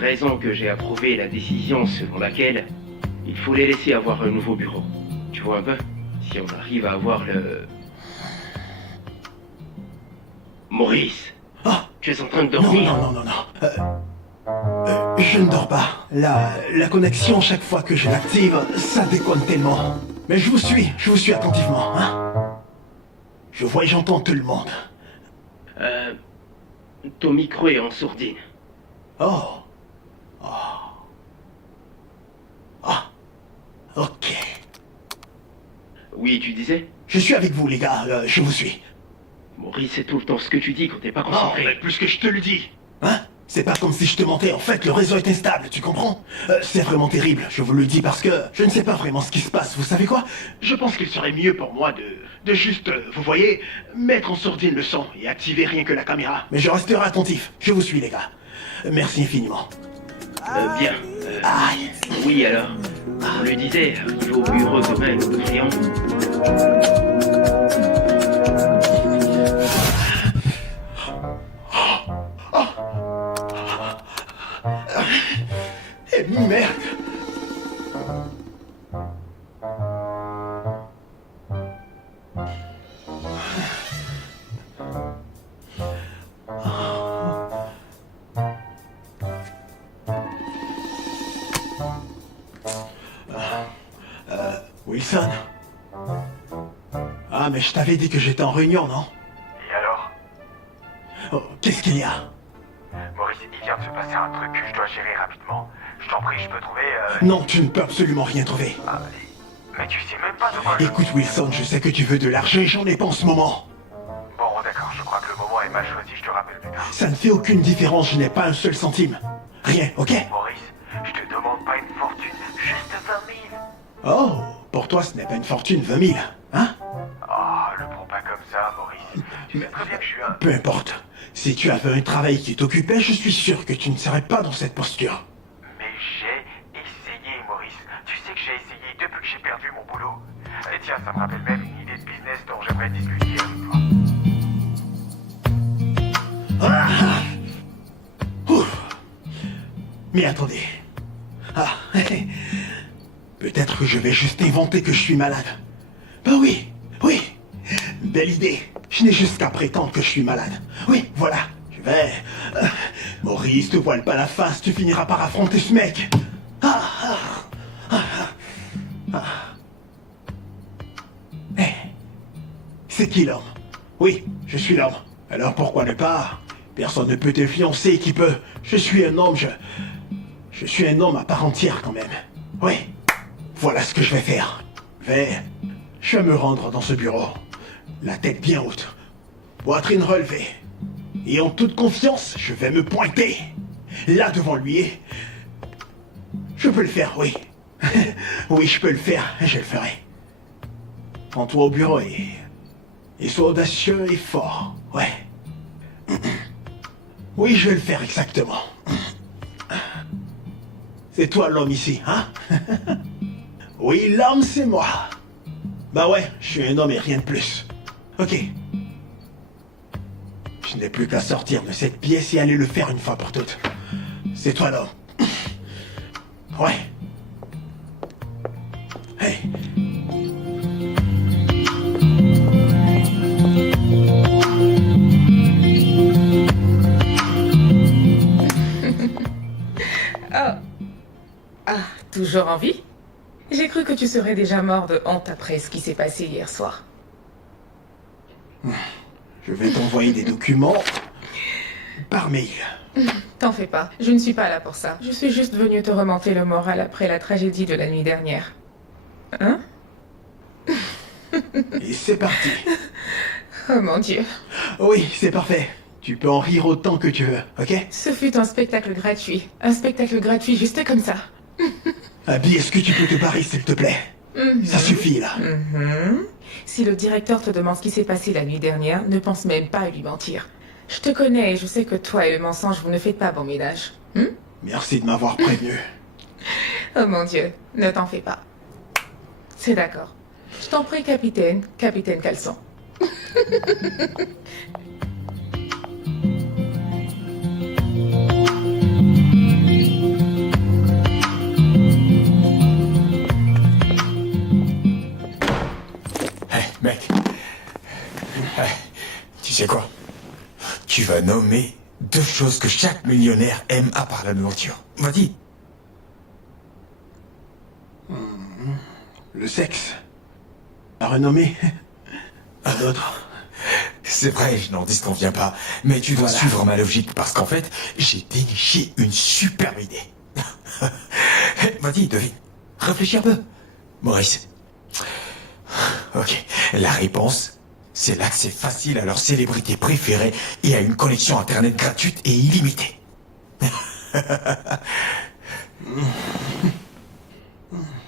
raison que j'ai approuvé la décision selon laquelle il faut les laisser avoir un nouveau bureau. Tu vois un peu? Si on arrive à avoir le... Maurice, Ah, tu es en train de non, dormir? non, non, non, non. Je ne dors pas. La connexion, chaque fois que je l'active, ça déconne tellement. Mais je vous suis attentivement, hein. Je vois et j'entends tout le monde. Ton micro est en sourdine. Oh. Oh. Ah. Ok. Oui, tu disais? Je suis avec vous, les gars, je vous suis. Maurice, c'est tout le temps ce que tu dis quand t'es pas Oh, concentré. mais plus que je te le dis. Hein? C'est pas comme si je te mentais, en fait, le réseau est instable, tu comprends? C'est vraiment terrible, je vous le dis parce que je ne sais pas vraiment ce qui se passe, vous savez quoi? Je pense qu'il serait mieux pour moi de juste, vous voyez, mettre en sourdine le son et activer rien que la caméra. Mais je resterai attentif, je vous suis, les gars. Merci infiniment. Bien. Aïe. Oui, alors. On le disait, arrivé au bureau demain, nous devrions... Eh merde. Wilson. Ah, mais je t'avais dit que j'étais en réunion, non? Et alors? Oh, qu'est-ce qu'il y a? Maurice, il vient de se passer un truc que je dois gérer rapidement. Je t'en prie, je peux trouver... Non, tu ne peux absolument rien trouver. Ah, mais tu sais même pas de quoi je... Écoute, Wilson, je sais que tu veux de l'argent et j'en ai pas en ce moment. Bon, d'accord, je crois que le moment est mal choisi, je te rappelle plus tard. Ça ne fait aucune différence, je n'ai pas un seul centime. Rien, ok? Maurice, je te demande pas une fortune, juste 20 000. Oh, pour toi ce n'est pas une fortune, 20 000, hein? Ah, le prends pas comme ça, Maurice. Tu sais très bien que je suis un... Peu importe. Si tu avais un travail qui t'occupait, je suis sûr que tu ne serais pas dans cette posture. Mais j'ai essayé, Maurice. Tu sais que j'ai essayé depuis que j'ai perdu mon boulot. Et tiens, ça me rappelle même une idée de business dont j'aimerais discuter avec toi. Ah! Ouf. Mais attendez. Ah, peut-être que je vais juste inventer que je suis malade. Ben oui, oui. Belle idée. Je n'ai juste qu'à prétendre que je suis malade. Oui, voilà. Je vais... Maurice, te voile pas la face, tu finiras par affronter ce mec. Ah, ah, ah, ah. Eh, c'est qui l'homme? Oui, je suis l'homme. Alors pourquoi ne pas? Personne ne peut t'influencer, qui peut? Je suis un homme, je suis un homme à part entière quand même. Oui, voilà ce que je vais faire. Je vais me rendre dans ce bureau. La tête bien haute. Poitrine relevée. Et en toute confiance, je vais me pointer. Là devant lui. Et... je peux le faire, oui. Oui, je peux le faire, je le ferai. Prends-toi au bureau et sois audacieux et fort. Ouais. Oui, je vais le faire exactement. C'est toi l'homme ici, hein? Oui, l'homme, c'est moi. Bah ouais, je suis un homme et rien de plus. Ok. Je n'ai plus qu'à sortir de cette pièce et aller le faire une fois pour toutes. C'est toi l'homme. Ouais. Hey. Oh. Ah, toujours en vie? J'ai cru que tu serais déjà mort de honte après ce qui s'est passé hier soir. Je vais t'envoyer des documents par mail. T'en fais pas, je ne suis pas là pour ça. Je suis juste venue te remonter le moral après la tragédie de la nuit dernière. Hein? Et c'est parti. Oh mon Dieu. Oui, c'est parfait. Tu peux en rire autant que tu veux, ok? Ce fut un spectacle gratuit. Un spectacle gratuit juste comme ça. Abby, est-ce que tu peux te barrer, s'il te plaît? Ça suffit, là. Si le directeur te demande ce qui s'est passé la nuit dernière, ne pense même pas à lui mentir. Je te connais et je sais que toi et le mensonge, vous ne faites pas bon ménage. Merci de m'avoir prévenu. Oh mon Dieu, ne t'en fais pas. C'est d'accord. Je t'en prie, capitaine, capitaine Caleçon. sais quoi? Tu vas nommer 2 choses que chaque millionnaire aime à part la nourriture. Vas-y. Le sexe. La renommée. Pas d'autre. C'est vrai, je n'en disconviens pas, mais tu dois Voilà. suivre ma logique parce qu'en fait, j'ai déniché une superbe idée. Vas-y, devine. Réfléchis un peu. Maurice. Ok, la réponse, c'est l'accès facile à leur célébrité préférée et à une connexion internet gratuite et illimitée.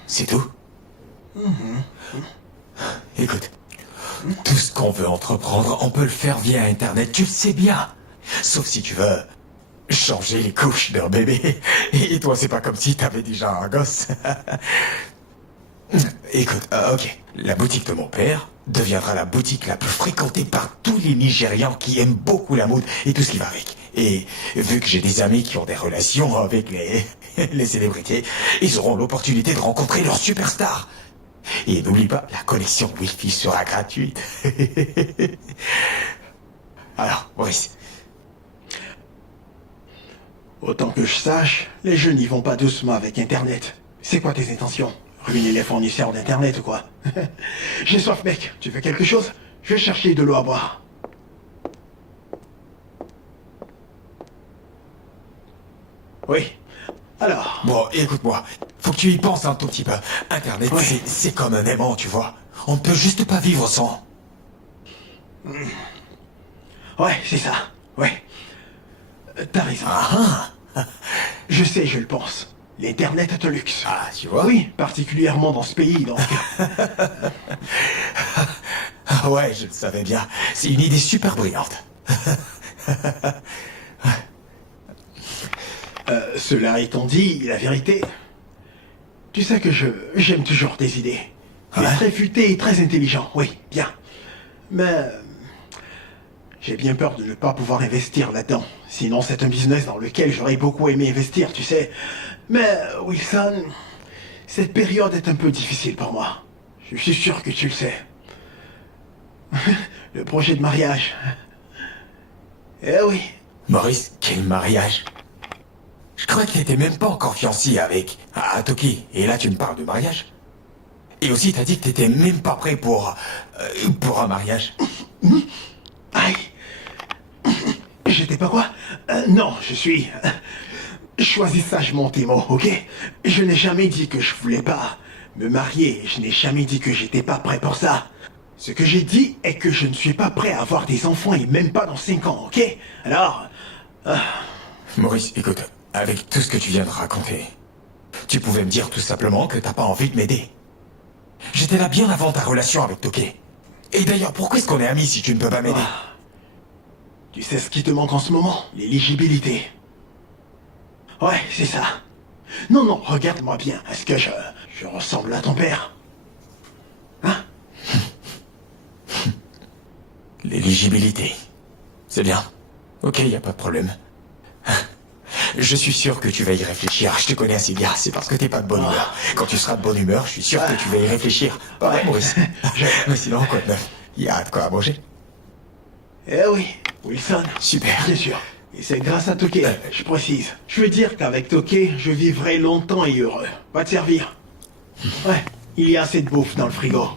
C'est tout. Écoute, tout ce qu'on veut entreprendre, on peut le faire via internet, tu le sais bien. Sauf si tu veux changer les couches d'un bébé. Et toi, c'est pas comme si t'avais déjà un gosse. Écoute, ok, la boutique de mon père deviendra la boutique la plus fréquentée par tous les Nigérians qui aiment beaucoup la mode et tout ce qui va avec. Et vu que j'ai des amis qui ont des relations avec les célébrités, ils auront l'opportunité de rencontrer leur superstar. Et n'oublie pas, la connexion Wi-Fi sera gratuite. Alors, Maurice. Autant que je sache, les jeunes n'y vont pas doucement avec Internet. C'est quoi tes intentions? Ruiner les fournisseurs d'Internet ou quoi? J'ai soif, mec. Tu veux quelque chose? Je vais chercher de l'eau à boire. Oui. Alors, Bon, écoute-moi, faut que tu y penses un tout petit peu. Internet, Ouais. c'est comme un aimant, tu vois. On ne peut juste pas vivre sans. ouais, c'est ça. Ouais. T'as raison. Je sais, je le pense. L'Internet est un luxe. Ah, tu vois? Oui, particulièrement dans ce pays, donc. Ah ouais, je le savais bien. C'est une idée super brillante. Cela étant dit, la vérité... Tu sais que j'aime toujours tes idées. Tu es Ouais. très futé et très intelligent, oui, bien. Mais... j'ai bien peur de ne pas pouvoir investir là-dedans. Sinon, c'est un business dans lequel j'aurais beaucoup aimé investir, tu sais. Mais, Wilson, cette période est un peu difficile pour moi. Je suis sûr que tu le sais. Le projet de mariage. Eh oui. Maurice, quel mariage. Je crois que t'étais même pas encore fiancé avec Toki. Et là, tu me parles de mariage. Et aussi, t'as dit que t'étais même pas prêt pour un mariage. Aïe. J'étais pas quoi? Non, je suis... choisis sagement tes mots, ok? Je n'ai jamais dit que je voulais pas me marier. Je n'ai jamais dit que j'étais pas prêt pour ça. Ce que j'ai dit est que je ne suis pas prêt à avoir des enfants et même pas dans 5 ans, ok? Alors... Maurice, écoute, avec tout ce que tu viens de raconter, tu pouvais me dire tout simplement que t'as pas envie de m'aider. J'étais là bien avant ta relation avec Toki. Et d'ailleurs, pourquoi est-ce qu'on est amis si tu ne peux pas m'aider? Tu sais ce qui te manque en ce moment? L'éligibilité. Ouais, c'est ça. Non, non, regarde-moi bien. Est-ce que je ressemble à ton père? Hein? L'éligibilité. C'est bien. Ok, y a pas de problème. Je suis sûr que tu vas y réfléchir. Je te connais assez bien. C'est parce que t'es pas de bonne humeur. Quand tu seras de bonne humeur, je suis sûr que tu vas y réfléchir. Pas vrai, Maurice? Mais sinon, quoi de neuf? Y a de quoi à manger? Eh oui, Wilson. Super. Bien sûr. Et c'est grâce à Toké, je précise. Je veux dire qu'avec Toké, je vivrai longtemps et heureux. Va te servir. Ouais, il y a assez de bouffe dans le frigo.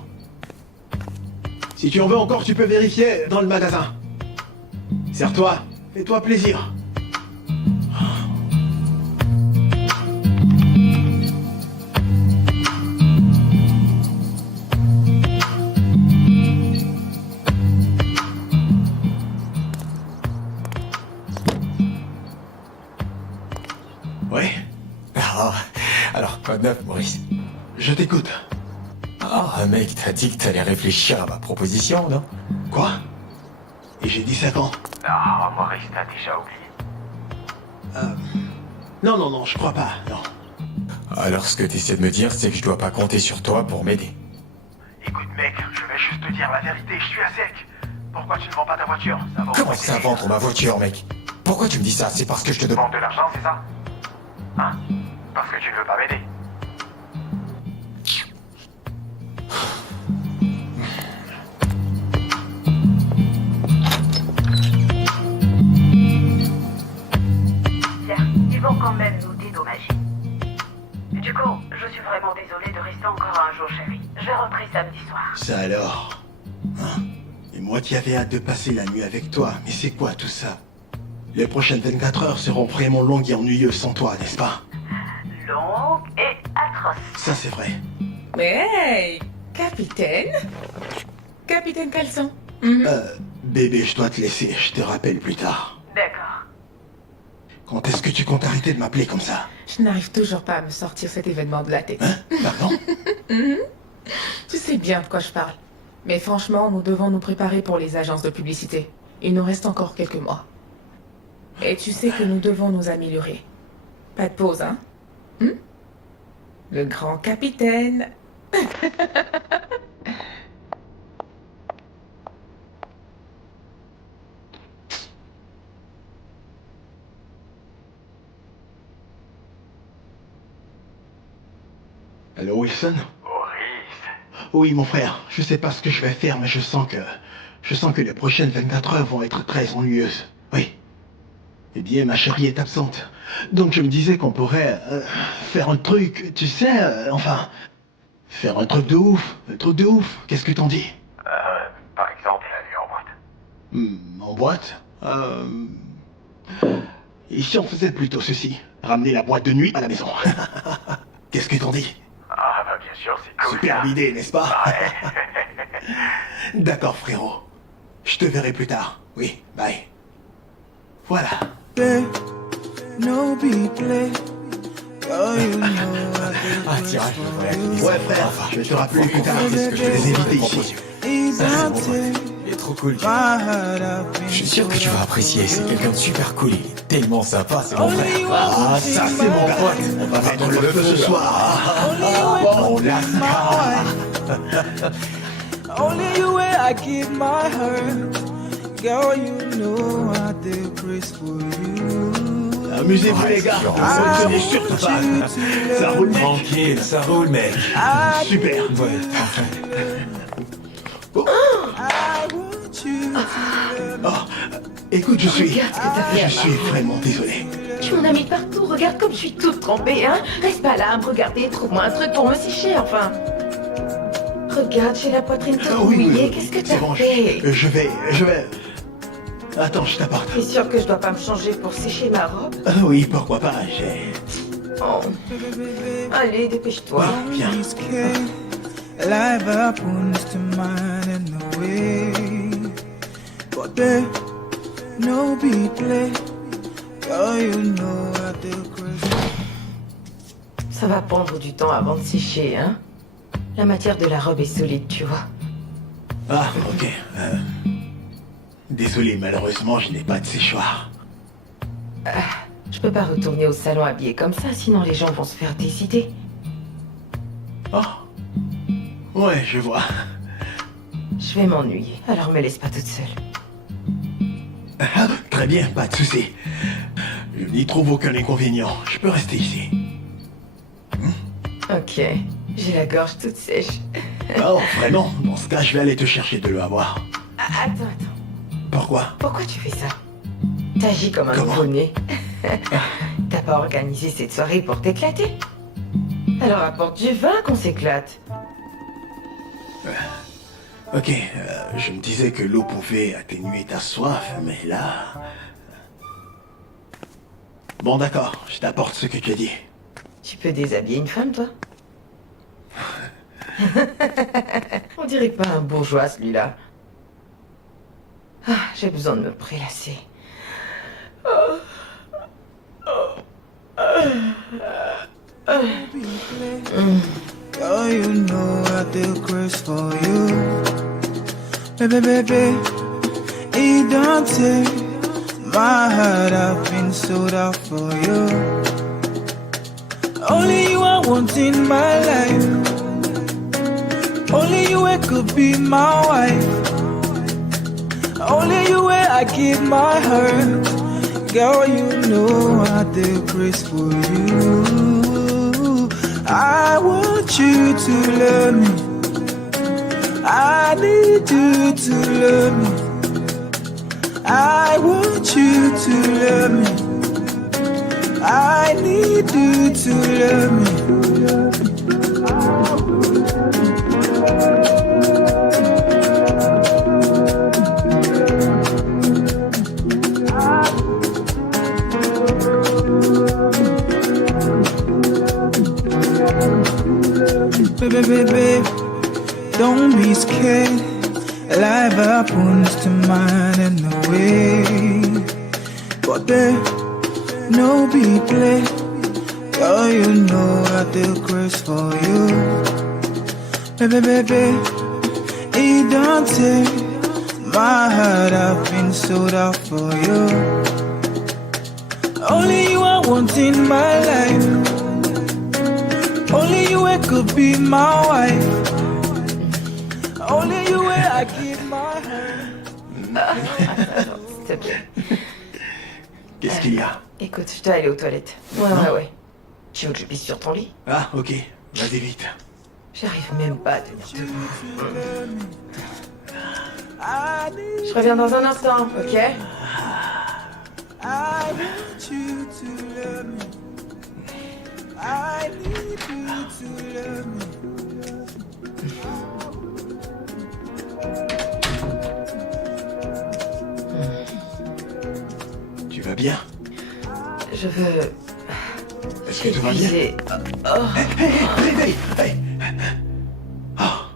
Si tu en veux encore, tu peux vérifier dans le magasin. Sers-toi, fais-toi plaisir. Ouais, Alors, quoi de neuf, Maurice? je t'écoute. Ah, mec, t'as dit que t'allais réfléchir à ma proposition, non? Quoi? Et j'ai dit ça quand? Non, Maurice, t'as déjà oublié. Non, non, non, je crois pas, non. Alors, ce que t'essaies de me dire, c'est que je dois pas compter sur toi pour m'aider. Écoute, mec, je vais juste te dire la vérité, je suis à sec. Pourquoi tu ne vends pas ta voiture? Ça va Comment ça, vendre ma voiture, mec? Pourquoi tu me dis ça? C'est parce que je te demande... Demande de l'argent, c'est ça? Hein? Parce que tu ne veux pas m'aider. Ça alors? Hein? Et moi qui avais hâte de passer la nuit avec toi, mais c'est quoi tout ça? Les prochaines 24 heures seront vraiment longues et ennuyeuses sans toi, n'est-ce pas? Longue et atroce. Ça c'est vrai. Mais hey, capitaine? Capitaine Caleçon. Mhm. Bébé, je dois te laisser, je te rappelle plus tard. D'accord. Quand est-ce que tu comptes arrêter de m'appeler comme ça? Je n'arrive toujours pas à me sortir cet événement de la tête. Hein? Pardon? Tu sais bien de quoi je parle. Mais franchement, nous devons nous préparer pour les agences de publicité. Il nous reste encore quelques mois. Et tu sais que nous devons nous améliorer. Pas de pause, hein? Le grand capitaine. Allô, Wilson? Maurice, Oui, mon frère, je sais pas ce que je vais faire, mais je sens que les prochaines 24 heures vont être très ennuyeuses. Oui. Eh bien, ma chérie est absente. Donc je me disais qu'on pourrait faire un truc, tu sais, enfin... Faire un truc de ouf, Qu'est-ce que t'en dis? par exemple, la nuit en boîte. En boîte? Et si on faisait plutôt ceci? Ramener la boîte de nuit à la maison. Qu'est-ce que t'en dis? Ah bah bien sûr, c'est cool. Superbe idée, n'est-ce pas? Ouais. D'accord, frérot. Je te verrai plus tard. Oui, bye. Voilà. No be play. Oh, you know Ah tiens, je devrais appeler ça. Ouais, frère, je vais te rappeler plus tard parce que je vais les éviter ici. Ça, c'est bon, ouais. Il est trop cool. Je suis sûr que tu vas apprécier. C'est quelqu'un de super cool. Il est tellement sympa, c'est mon frère. Ah, ça c'est mon gars. On va mettre le feu ce soir. Bon, là, Only you where I give my heart. Girl, you know I did praise for you. amusez-vous les gars. Ah, Tenez surtout pas. Ça roule, mec. Tranquille, ça roule, mec. Super. Ouais, parfait. I want you to Oh, écoute, je suis Regarde ce que t'as fait à vraiment désolé. Tu m'en as mis partout, regarde comme je suis toute trempée, hein. Reste pas là à me regarder, trouve-moi un truc pour me sécher, enfin. Regarde, j'ai la poitrine toute Oui, mouillée, qu'est-ce que c'est t'as bon, fait? je vais... Attends, je t'apporte. T'es sûr que je dois pas me changer pour sécher ma robe? Oui, pourquoi pas, j'ai... Oh. Allez, dépêche-toi. Viens. live happens to mine in the way. But there no be play. Girl, you know I do crazy. Ça va prendre du temps avant de sécher, hein. La matière de la robe est solide, tu vois. Ah, ok. Désolé, malheureusement, je n'ai pas de séchoir. Je peux pas retourner au salon habillée comme ça, sinon les gens vont se faire des idées. Oh. Ouais, je vois. Je vais m'ennuyer, alors me laisse pas toute seule. Ah, très bien, pas de souci. Je n'y trouve aucun inconvénient. Je peux rester ici. Ok, j'ai la gorge toute sèche. Oh, vraiment? Dans ce cas, je vais aller te chercher de l'eau à boire. Attends. Pourquoi? Pourquoi tu fais ça? T'agis comme un Comment? nouveau-né. T'as pas organisé cette soirée pour t'éclater? Alors apporte du vin qu'on s'éclate. Ok, je me disais que l'eau pouvait atténuer ta soif, mais là... Bon, d'accord, je t'apporte ce que tu as dit. Tu peux déshabiller une femme, toi? On dirait pas un bourgeois, celui-là. Ah, j'ai besoin de me prélasser. Girl, you know I do crazy for you. Baby, baby, it don't take my heart. I've been sold out for you. Only you I want in my life. Only you I could be my wife. Only you where I give my heart. Girl, you know I do crazy for you. I want you to love me. I need you to love me. I want you to love me. I need you to love me. it. Life happens to mine in the way. But there, no be play. Girl, you know I do grace for you. Baby, baby, it don't take. My heart, I've been sold out for you. Only you I want in my life. Only you I could be my wife. Only you I give my heart. S'il te plaît. Qu'est-ce qu'il y a? Écoute, je dois aller aux toilettes. Ouais. Tu veux que je pisse sur ton lit? Ah, ok. Vas-y vite. J'arrive même pas à tenir debout. Je reviens dans un instant, ok? I want you to love me. I need you to love me. Tu vas bien? Je veux... Est-ce que tout va bien? épuiser. Hey. Ah.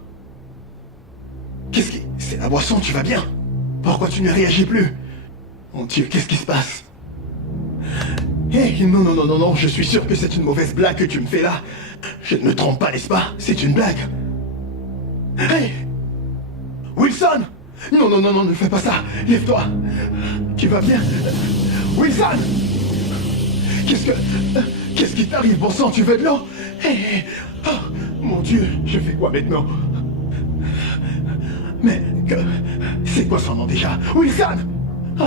Qu'est-ce qui... C'est la boisson, tu vas bien? Pourquoi tu ne réagis plus? Mon Dieu, qu'est-ce qui se passe? Hey, non, je suis sûr que c'est une mauvaise blague que tu me fais là. Je ne me trompe pas, n'est-ce pas? C'est une blague. Hey! Wilson! Non, ne fais pas ça. Lève-toi. Tu vas bien? Wilson! Qu'est-ce qui t'arrive, bon sang? Tu veux de l'eau? Hey. Oh, mon Dieu, je fais quoi maintenant? Mais c'est quoi son nom déjà? Wilson! Oh.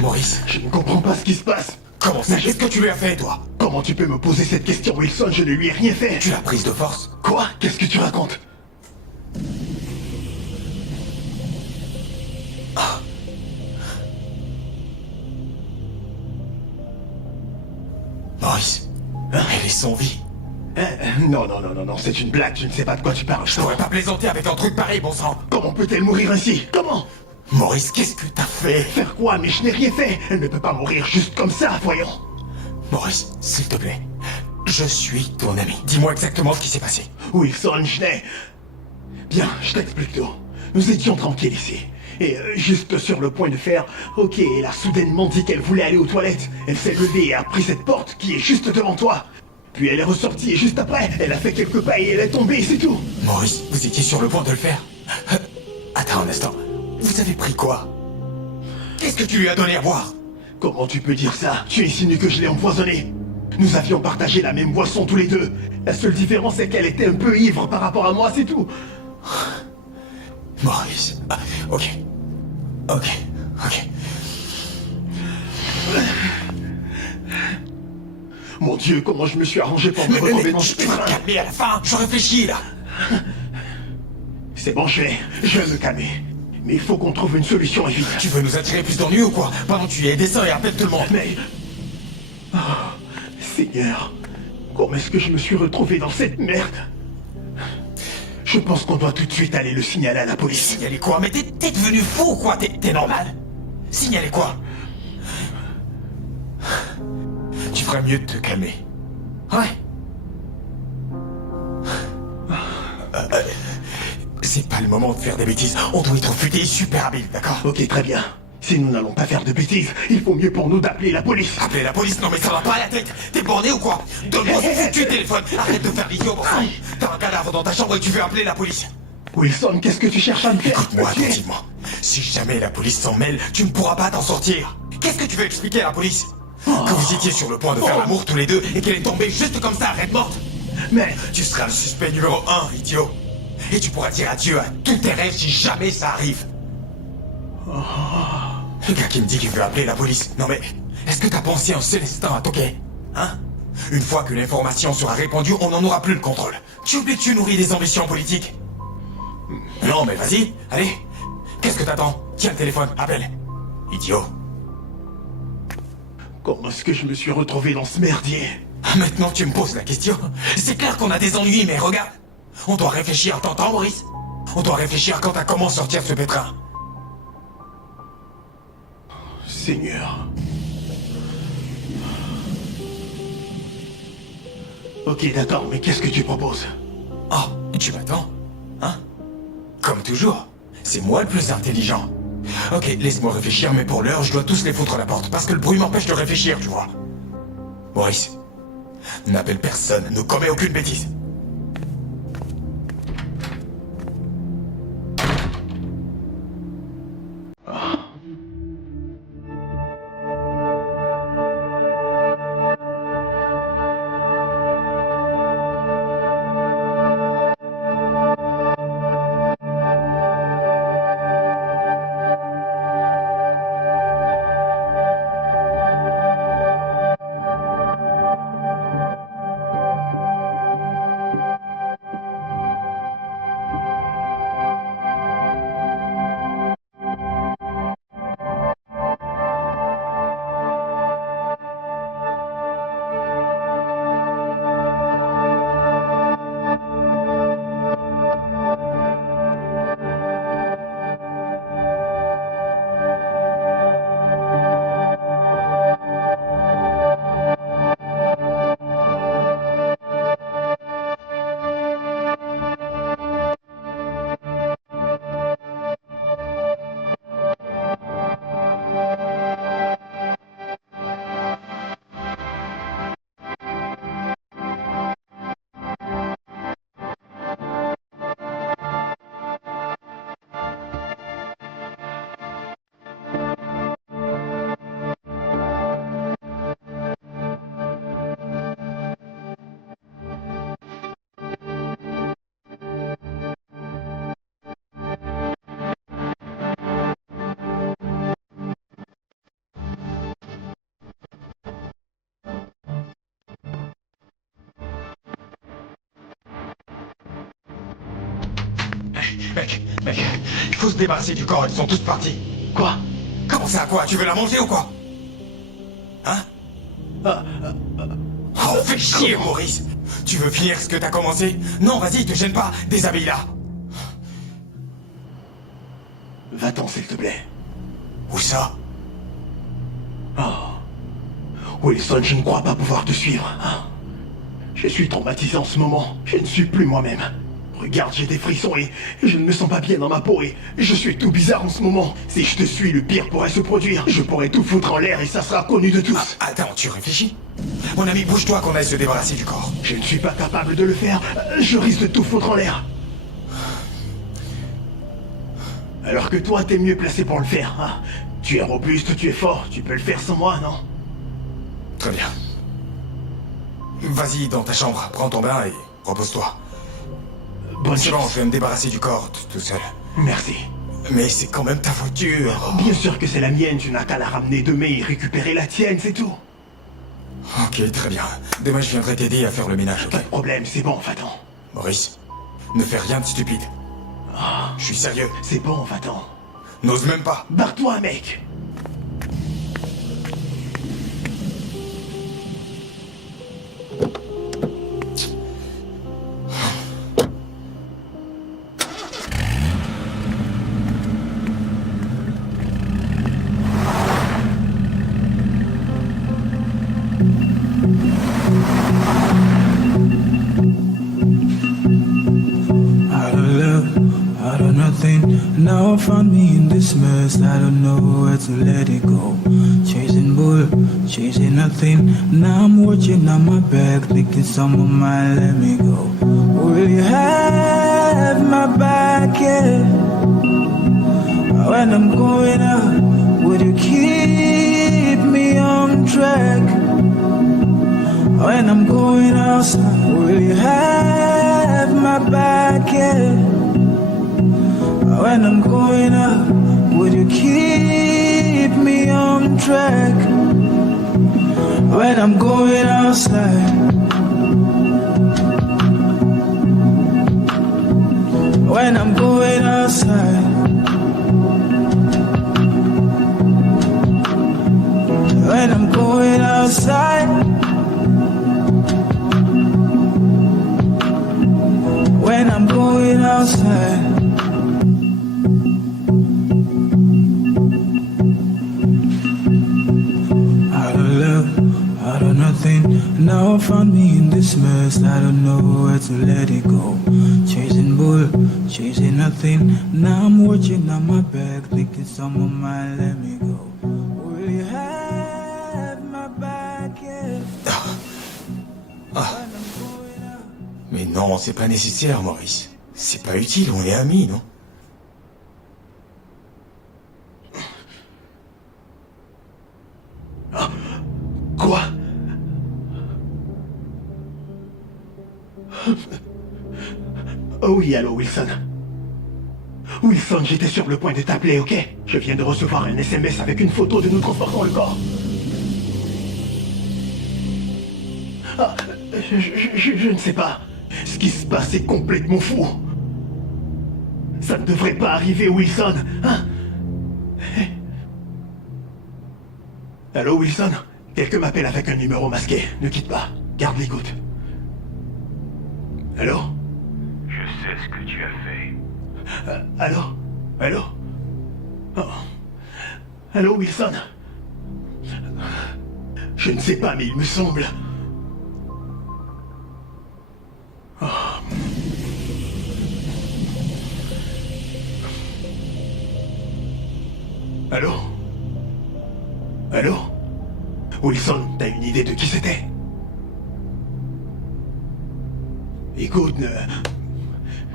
Maurice, Je ne comprends pas ce qui se passe. comment ça? Qu'est-ce que tu lui as fait, toi? Comment tu peux me poser cette question, Wilson? Je ne lui ai rien fait. Tu l'as prise de force? Quoi? Qu'est-ce que tu racontes? Maurice, elle est sans vie. Non, c'est une blague, tu ne sais pas de quoi tu parles. Je pourrais pas plaisanter avec un truc pareil, bon sang. Comment peut-elle mourir ainsi? Comment? Maurice, qu'est-ce que t'as fait? Faire quoi? Mais je n'ai rien fait. Elle ne peut pas mourir juste comme ça, voyons. Maurice, s'il te plaît, je suis ton ami. Dis-moi exactement ce qui s'est passé. Wilson, je n'ai... Bien, je t'explique tout. Nous étions tranquilles ici. Et juste sur le point de faire... Ok, elle a soudainement dit qu'elle voulait aller aux toilettes. Elle s'est levée et a pris cette porte qui est juste devant toi. Puis elle est ressortie et juste après, elle a fait quelques pas et elle est tombée, c'est tout. Maurice, vous étiez sur le point de le faire. Attends un instant. Vous avez pris quoi? Qu'est-ce que tu lui as donné à boire? Comment tu peux dire ça? Tu insinues que je l'ai empoisonnée. Nous avions partagé la même boisson tous les deux. La seule différence c'est qu'elle était un peu ivre par rapport à moi, c'est tout. Maurice... Ok. Mon Dieu, comment je me suis arrangé pour me retrouver dans ce tu vas te pétrin. calmer à la fin. Je réfléchis, là. C'est bon, je vais me calmer. Mais il faut qu'on trouve une solution et vite. Tu veux nous attirer plus d'ennuis ou quoi? Pendant que tu y es, descends et appelle tout le monde. Mais... Oh, Seigneur, comment est-ce que je me suis retrouvé dans cette merde? Je pense qu'on doit tout de suite aller le signaler à la police. Signaler quoi? Mais t'es devenu fou ou quoi? T'es normal? Signaler quoi? Tu ferais mieux de te calmer. Ouais. C'est pas le moment de faire des bêtises. On doit être futé et super habile, d'accord? Ok, très bien. Si nous n'allons pas faire de bêtises, il faut mieux pour nous d'appeler la police. Appeler la police? Non mais ça va pas à la tête. T'es borné ou quoi? Donne-moi ce foutu téléphone. Arrête de faire l'idiot, bon sang. T'as un cadavre dans ta chambre et tu veux appeler la police. Wilson, qu'est-ce que tu cherches à me faire? Écoute-moi attentivement. Si jamais la police s'en mêle, tu ne pourras pas t'en sortir. Qu'est-ce que tu veux expliquer à la police? Que vous étiez sur le point de faire l'amour tous les deux et qu'elle est tombée juste comme ça, raide morte? Mais... Tu seras le suspect numéro 1, idiot. Et tu pourras dire adieu à tous tes rêves si jamais ça arrive. Le gars qui me dit qu'il veut appeler la police. Non mais, est-ce que t'as pensé un seul instant à toquer? Hein? Une fois que l'information sera répandue, on n'en aura plus le contrôle. Tu oublies que tu nourris des ambitions politiques? Non mais vas-y, allez. Qu'est-ce que t'attends? Tiens le téléphone, appelle. Idiot. Comment est-ce que je me suis retrouvé dans ce merdier? Maintenant tu me poses la question. C'est clair qu'on a des ennuis, mais regarde. On doit réfléchir, t'entends Maurice? On doit réfléchir quant à comment sortir de ce pétrin. Seigneur. Ok, d'accord, mais qu'est-ce que tu proposes? Oh, tu m'attends? Hein? Comme toujours, c'est moi le plus intelligent. Ok, laisse-moi réfléchir, mais pour l'heure, je dois tous les foutre à la porte, parce que le bruit m'empêche de réfléchir, tu vois. Maurice, n'appelle personne, ne commets aucune bêtise. Mec, il faut se débarrasser du corps, ils sont tous partis. Quoi? Comment ça, quoi? Tu veux la manger ou quoi? Hein? Oh, fais chier, Maurice! Tu veux finir ce que t'as commencé? Non, vas-y, te gêne pas, déshabille-la! Va-t'en, s'il te plaît. Où ça? Wilson, je ne crois pas pouvoir te suivre. Hein. Je suis traumatisé en ce moment. Je ne suis plus moi-même. Regarde, j'ai des frissons et je ne me sens pas bien dans ma peau et je suis tout bizarre en ce moment. Si je te suis, le pire pourrait se produire. Je pourrais tout foutre en l'air et ça sera connu de tous. Attends, tu réfléchis? Mon ami, bouge-toi qu'on aille se débarrasser du corps. Je ne suis pas capable de le faire. Je risque de tout foutre en l'air. Alors que toi, t'es mieux placé pour le faire. Hein. Tu es robuste, tu es fort. Tu peux le faire sans moi, non? Très bien. Vas-y dans ta chambre, prends ton bain et repose-toi. Bonne C'est bon, chance. je vais me débarrasser du corps tout seul. Merci. Mais c'est quand même ta voiture. Bien sûr que c'est la mienne, tu n'as qu'à la ramener demain et récupérer la tienne, c'est tout. Ok, très bien. Demain, je viendrai t'aider à faire le ménage, Pas ok? de problème, c'est bon, va-t'en. Maurice, ne fais rien de stupide. Je suis sérieux. C'est bon, va-t'en. N'ose même pas. Barre-toi, mec. Out of love, out of nothing. Now I found me in this mess. I don't know where to let it go. Chasing bull, chasing nothing. Now I'm watching on my back, thinking someone might let me go. Will you have my back, yeah? When I'm going out, will you keep me on track? When I'm going outside, will you have my back, yeah? When I'm going out, will you keep me on track? When I'm going outside, when I'm going outside, when I'm going outside, when I'm going outside. Now I found me in this mess, I don't know where to let it go. Chasing bull, chasing nothing. Now I'm watching on my back, thinking someone might let me go. Will you have my back, yeah? Mais non, c'est pas nécessaire, Maurice. C'est pas utile, on est amis, non? Quoi? Oh oui, allô, Wilson. Wilson, j'étais sur le point de t'appeler, ok? Je viens de recevoir un SMS avec une photo de nous transportant le corps. Ah, je ne sais pas. Ce qui se passe est complètement fou. Ça ne devrait pas arriver, Wilson, hein? Allô, Wilson? Quelqu'un m'appelle avec un numéro masqué. Ne quitte pas. Garde l'écoute. Allô? Je sais ce que tu as fait. Allô? Allô? Oh. Allô, Wilson? Je ne sais pas, mais il me semble... Oh. Allô? Allô? Wilson, t'as une idée de qui c'était? Écoute,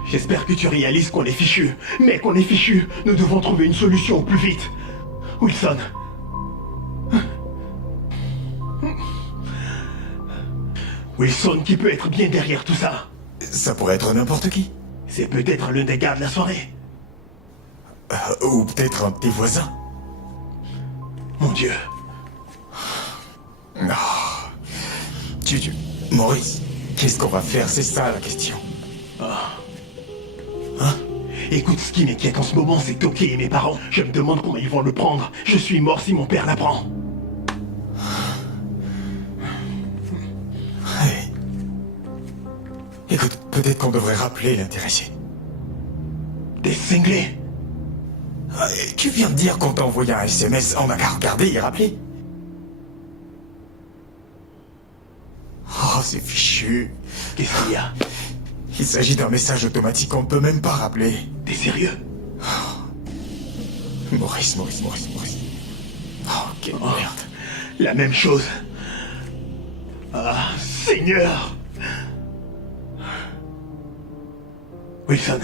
j'espère que tu réalises qu'on est fichu. Mais qu'on est fichu, nous devons trouver une solution au plus vite. Wilson. Wilson, qui peut être bien derrière tout ça? Ça pourrait être n'importe qui. C'est peut-être l'un des gars de la soirée. Ou peut-être un de tes voisins. Mon Dieu. Non. Maurice, qu'est-ce qu'on va faire? C'est ça la question. Hein? Écoute, ce qui m'inquiète en ce moment, c'est Toki et mes parents. Je me demande comment ils vont le prendre. Je suis mort si mon père l'apprend. Hey. Écoute, peut-être qu'on devrait rappeler l'intéressé. T'es cinglé? Tu viens de dire qu'on t'a envoyé un SMS, on n'a qu'à regarder et rappeler. Oh, c'est fichu. Qu'est-ce qu'il y a? Il s'agit d'un message automatique qu'on ne peut même pas rappeler. T'es sérieux? Maurice. Oh, quelle merde. La même chose. Ah, Seigneur! Wilson.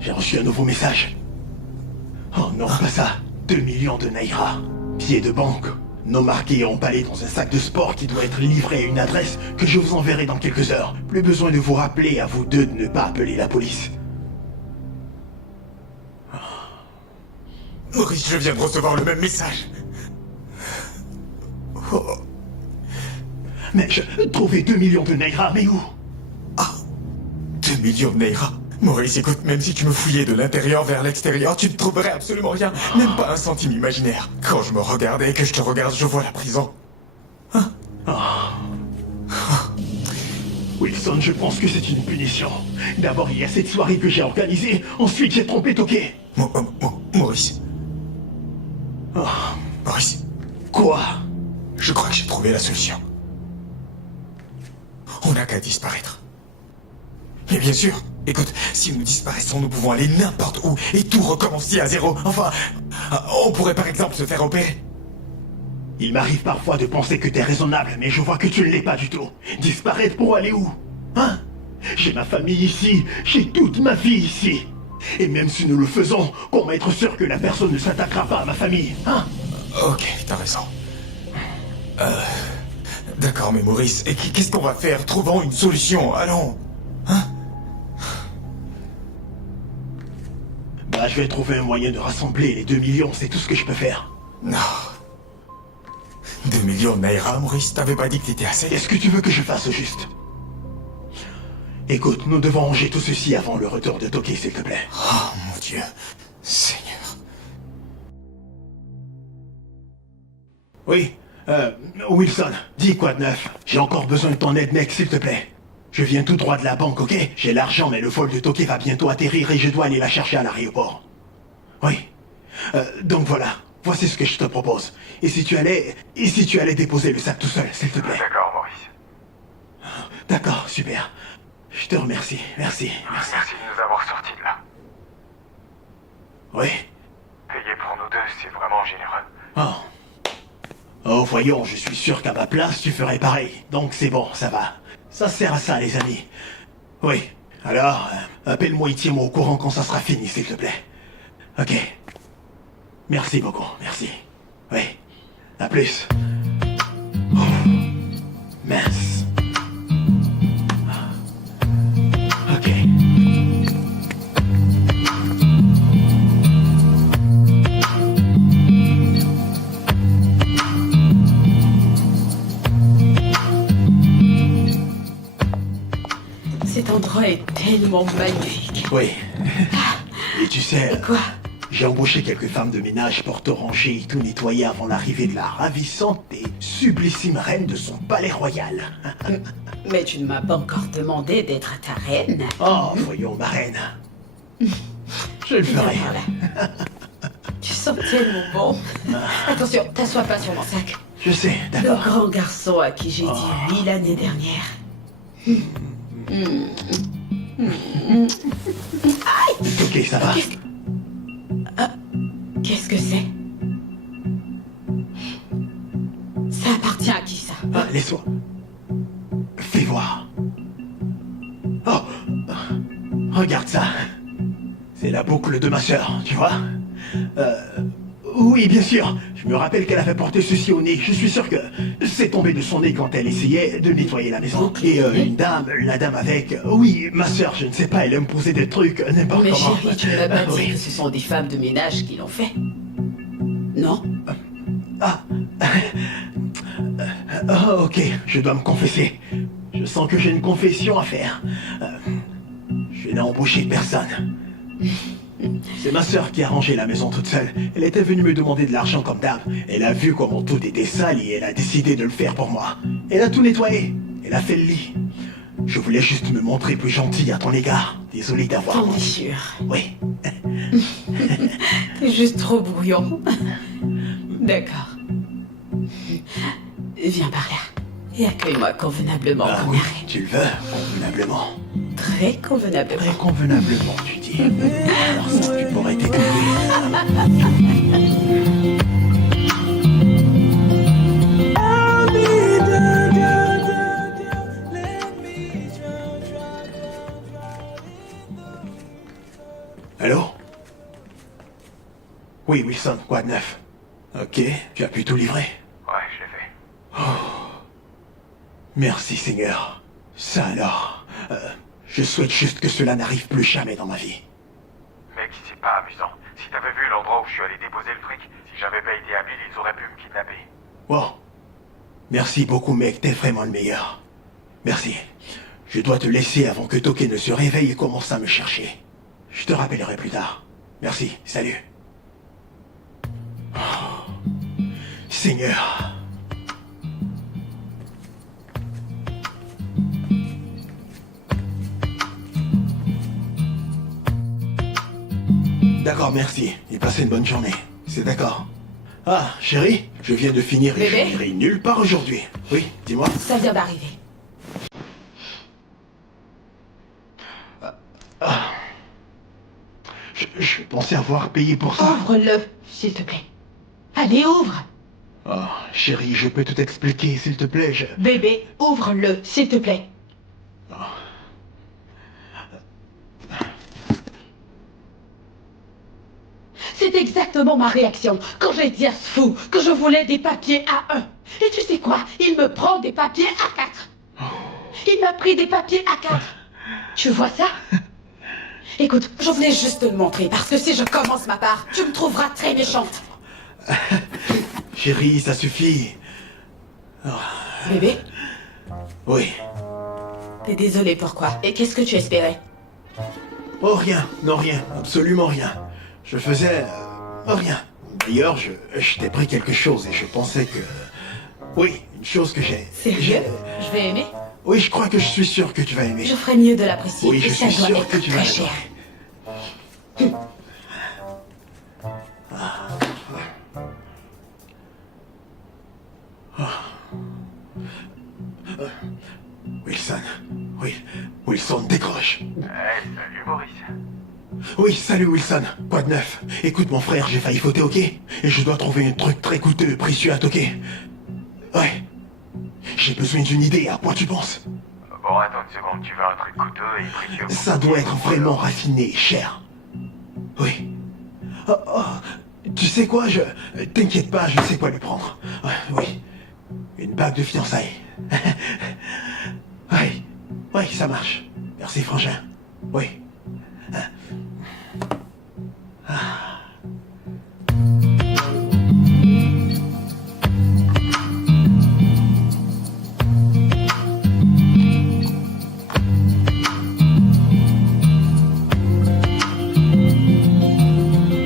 J'ai reçu un nouveau message. Oh non, pas ça. 2 millions de Naira. Billets de banque. Non marqués et emballés dans un sac de sport qui doit être livré à une adresse que je vous enverrai dans quelques heures. Plus besoin de vous rappeler à vous deux de ne pas appeler la police. Maurice, je viens de recevoir le même message. Oh. Mais trouver 2 millions de Naira, mais où? 2 millions de Naira. Maurice, écoute, même si tu me fouillais de l'intérieur vers l'extérieur, tu ne trouverais absolument rien. Même pas un centime imaginaire. Quand je me regardais et que je te regarde, je vois la prison. Hein? Wilson, je pense que c'est une punition. D'abord, il y a cette soirée que j'ai organisée. Ensuite, j'ai trompé Toki. Maurice. Maurice. Quoi? Je crois que j'ai trouvé la solution. On n'a qu'à disparaître. Mais bien sûr, écoute, si nous disparaissons, nous pouvons aller n'importe où et tout recommencer à zéro. Enfin, on pourrait par exemple se faire opérer. Il m'arrive parfois de penser que t'es raisonnable, mais je vois que tu ne l'es pas du tout. Disparaître pour aller où? Hein? J'ai ma famille ici, j'ai toute ma vie ici. Et même si nous le faisons, comment être sûr que la personne ne s'attaquera pas à ma famille, hein? Ok, t'as raison. D'accord, mais Maurice, et qu'est-ce qu'on va faire? Trouvons une solution, allons. Hein? Bah, je vais trouver un moyen de rassembler les 2 millions, c'est tout ce que je peux faire. Non. 2 millions de Naira, Maurice, t'avais pas dit que t'étais assez? Qu'est-ce que tu veux que je fasse au juste? Écoute, nous devons ranger tout ceci avant le retour de Toki, s'il te plaît. Oh, mon Dieu. Seigneur. Oui, Wilson, dis quoi de neuf? J'ai encore besoin de ton aide, mec, s'il te plaît. Je viens tout droit de la banque, ok? J'ai l'argent, mais le vol de Toki va bientôt atterrir et je dois aller la chercher à l'aéroport. Oui. Donc voilà. voici ce que je te propose. Et si tu allais déposer le sac tout seul, s'il te plaît. D'accord, Maurice. D'accord, super. Je te remercie. Merci. Merci de nous avoir sortis de là. Oui. Payer pour nous deux, c'est vraiment généreux. Oh, voyons, je suis sûr qu'à ma place, tu ferais pareil. Donc c'est bon, ça va. Ça sert à ça, les amis. Oui. Alors, appelle-moi et tiens-moi au courant quand ça sera fini, s'il te plaît. Ok. Merci beaucoup, merci. Oui. À plus. Oh. Mince. Ok. Cet endroit est tellement magnifique. Oui. Et tu sais... Et quoi? J'ai embauché quelques femmes de ménage pour tout ranger et tout nettoyer avant l'arrivée de la ravissante et sublissime reine de son palais royal. Mais tu ne m'as pas encore demandé d'être ta reine. Oh, voyons, ma reine. Je le ferai. Voilà. Tu sens tellement bon. Attention, t'assois pas sur mon sac. Je sais, Le d'accord. grand garçon à qui j'ai dit oui l'année dernière. Ok, ça va. Qu'est-ce que c'est? Ça appartient à qui, ça? Ah, laisse-moi. Fais voir. Oh, regarde ça. C'est la boucle de ma sœur, tu vois. Oui, bien sûr. Je me rappelle qu'elle avait porté ceci au nez. Je suis sûr que c'est tombé de son nez quand elle essayait de nettoyer la maison. Et la dame avec... Oui, ma sœur, je ne sais pas, elle aime poser des trucs n'importe Mais comment. chérie, tu ne m'as pas dit Oui. que ce sont des femmes de ménage qui l'ont fait. Non? Oh, ok, je dois me confesser. Je sens que j'ai une confession à faire. Je n'ai embauché personne. C'est ma sœur qui a rangé la maison toute seule. Elle était venue me demander de l'argent comme d'hab. Elle a vu comment tout était sale et elle a décidé de le faire pour moi. Elle a tout nettoyé. Elle a fait le lit. Je voulais juste me montrer plus gentil à ton égard. Désolé d'avoir... T'en es sûr? Oui. T'es juste trop brouillon. D'accord. Viens par là. Et accueille-moi convenablement Ah comme oui, la reine. tu le veux, convenablement. Très convenablement. Très convenablement, tu dis. Alors ça, tu pourrais t'écouter. Allô? Oui, Wilson, quoi de neuf? Ok, tu as pu tout livrer? Ouais, je l'ai fait. Merci, Seigneur. Ça alors, je souhaite juste que cela n'arrive plus jamais dans ma vie. Mec, c'est pas amusant. Si t'avais vu l'endroit où je suis allé déposer le truc, si j'avais pas été habile, ils auraient pu me kidnapper. Wow. Merci beaucoup, mec, t'es vraiment le meilleur. Merci. Je dois te laisser avant que Toké ne se réveille et commence à me chercher. Je te rappellerai plus tard. Merci, salut. Oh. Seigneur. D'accord, merci. Et passez une bonne journée. C'est d'accord. Ah, chérie, je viens de finir et je Bébé n'irai nulle part aujourd'hui. Oui, dis-moi. Ça vient d'arriver. Je pensais avoir payé pour ça. Ouvre-le, s'il te plaît. Allez, ouvre. Oh, chérie, je peux tout expliquer, s'il te plaît, Bébé, ouvre-le, s'il te plaît. C'est exactement ma réaction quand j'ai dit à ce fou que je voulais des papiers A1. Et tu sais quoi? Il me prend des papiers A4. Il m'a pris des papiers A4. Tu vois ça? Écoute, je voulais juste te le montrer parce que si je commence ma part, tu me trouveras très méchante. Chérie, ça suffit. Bébé, Oui. t'es désolé pourquoi? Et qu'est-ce que tu espérais? Oh, rien. Non, rien. Absolument rien. Je faisais... rien. D'ailleurs, je t'ai pris quelque chose et je pensais que... Oui, une chose que j'ai... Sérieux? Je vais aimer? Oui, je crois que je suis sûr que tu vas aimer. Je ferais mieux de l'apprécier. Oui, et je ça suis doit sûr être que tu vas très cher. l'adorer. Wilson, décroche. Salut Maurice. Oui, salut Wilson. Quoi de neuf? Écoute mon frère, j'ai failli fauter, ok? Et je dois trouver un truc très coûteux, précieux à toquer. Ouais. J'ai besoin d'une idée, à quoi tu penses? Bon, attends une seconde, tu veux un truc coûteux et précieux? Ça doit être vraiment raffiné, cher. Oui. Oh, oh, tu sais quoi, T'inquiète pas, je sais quoi lui prendre. Ouais, oui. Une bague de fiançailles. Oui. Oui, ça marche. Merci, frangin. Oui.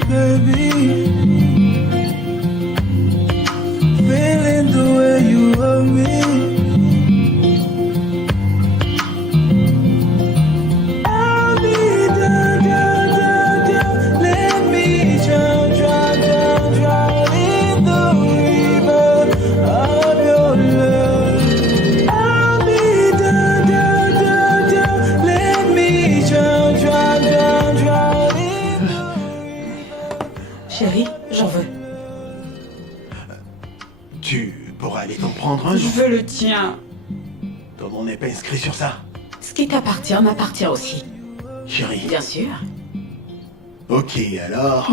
Baby, feeling the way you love me. I'll be down, down, down, down. Let me drown, drown, drown, drown in the river of your love. I'll be down, down, down, down. Let me drown, drown, drown, drown in the Chérie, j'en veux. Tu pourras aller t'en prendre un, Je non? veux le tien. Ton nom n'est pas inscrit sur ça, Ce qui t'appartient m'appartient aussi. chérie. Bien sûr. Ok, alors...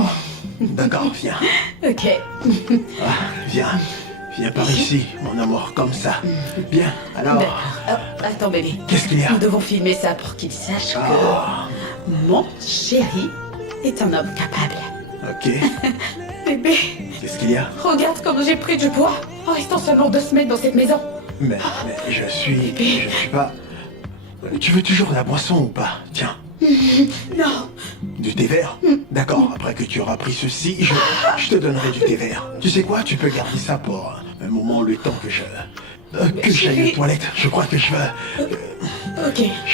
D'accord, viens. Ok. Viens. Viens par ici, mon amour, comme ça. Bien, alors... D'accord. Oh, attends, bébé. Qu'est-ce qu'il y a? Nous devons filmer ça pour qu'il sache Ah, que mon chéri est un homme capable. ok. Bébé, Qu'est-ce qu'il y a? regarde comme j'ai pris du poids en restant seulement 2 semaines dans cette maison. Mais je suis pas... Tu veux toujours la boisson ou pas? Tiens, Non. du thé vert? D'accord, après que tu auras pris ceci, je te donnerai du thé vert. Tu sais quoi? Tu peux garder ça pour un moment, le temps que j'aille aux toilettes. Je crois que je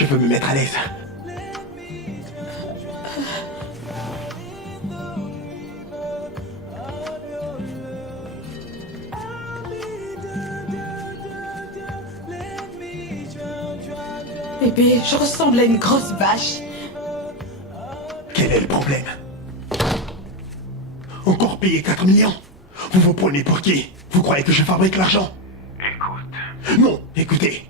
veux me mettre à l'aise. Bébé, je ressemble à une grosse vache. Quel est le problème? Encore payer 4 millions? Vous vous prenez pour qui? Vous croyez que je fabrique l'argent? Écoute, Non, écoutez.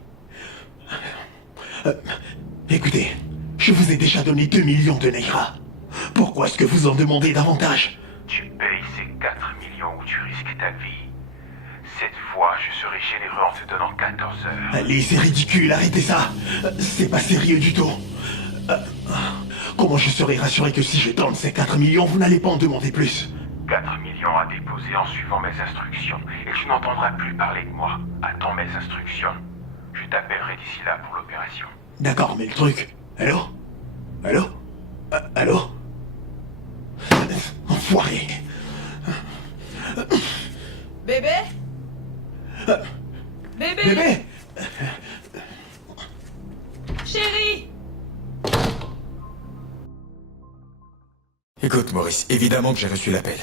Écoutez, je vous ai déjà donné 2 millions de Naira. Pourquoi est-ce que vous en demandez davantage? tu payes ces 4 millions ou tu risques ta vie. Cette fois, je serai généreux en te donnant 14 heures. Allez, c'est ridicule, arrêtez ça. C'est pas sérieux du tout. Comment je serai rassuré que si je donne ces 4 millions, vous n'allez pas en demander plus? 4 millions à déposer en suivant mes instructions. Et tu n'entendras plus parler de moi. Attends mes instructions. Je t'appellerai d'ici là pour l'opération. D'accord, mais le truc... Allô? Allô? Allô? Enfoiré. Bébé Bébé Bébé! Chérie! Écoute, Maurice, évidemment que j'ai reçu l'appel.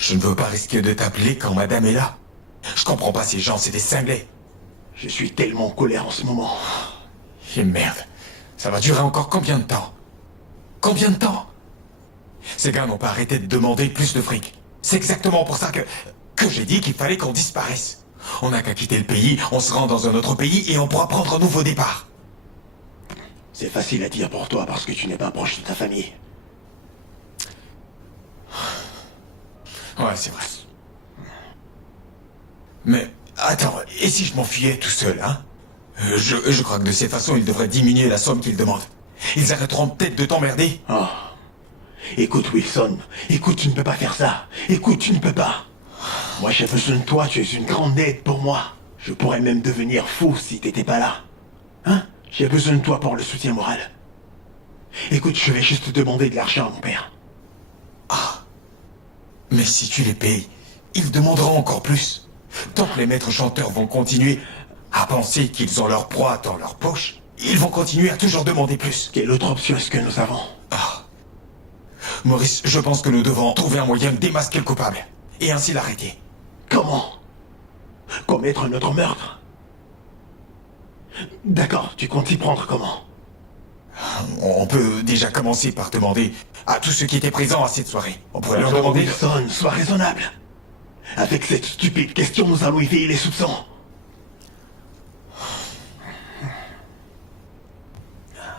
Je ne veux pas risquer de t'appeler quand madame est là. Je comprends pas ces gens, c'est des cinglés. Je suis tellement en colère en ce moment. Et merde, ça va durer encore combien de temps? Combien de temps? Ces gars n'ont pas arrêté de demander plus de fric. C'est exactement pour ça que j'ai dit qu'il fallait qu'on disparaisse. On n'a qu'à quitter le pays, on se rend dans un autre pays et on pourra prendre un nouveau départ. C'est facile à dire pour toi parce que tu n'es pas proche de ta famille. Ouais, c'est vrai. Mais, attends, et si je m'enfuyais tout seul, hein? Je crois que de cette façon, ils devraient diminuer la somme qu'ils demandent. Ils arrêteront peut-être de t'emmerder. Oh. Écoute, Wilson. Écoute, tu ne peux pas faire ça. Écoute, tu ne peux pas. Moi, j'ai besoin de toi. Tu es une grande aide pour moi. Je pourrais même devenir fou si t'étais pas là. Hein? J'ai besoin de toi pour le soutien moral. Écoute, je vais juste te demander de l'argent à mon père. Mais si tu les payes, ils demanderont encore plus. Tant que les maîtres chanteurs vont continuer à penser qu'ils ont leur proie dans leur poche, ils vont continuer à toujours demander plus. Quelle autre option est-ce que nous avons? Maurice, je pense que nous devons trouver un moyen de démasquer le coupable. Et ainsi l'arrêter. Comment? Commettre un autre meurtre? D'accord, tu comptes y prendre comment? On peut déjà commencer par demander à tous ceux qui étaient présents à cette soirée. On pourrait leur Attends, demander... Wilson, sois raisonnable. Avec cette stupide question, nous allons éveiller les soupçons.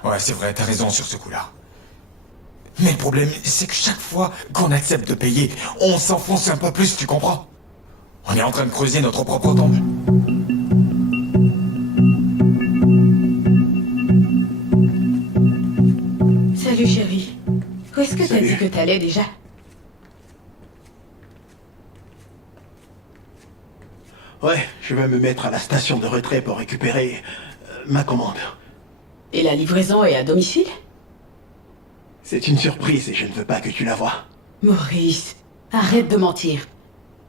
Ouais, c'est vrai, t'as raison sur ce coup-là. Mais le problème, c'est que chaque fois qu'on accepte de payer, on s'enfonce un peu plus, tu comprends? On est en train de creuser notre propre tombe. Salut chérie. Où est-ce que t'as Salut. dit que t'allais déjà? Ouais, je vais me mettre à la station de retrait pour récupérer ma commande. Et la livraison est à domicile? C'est une surprise et je ne veux pas que tu la vois. Maurice, arrête de mentir.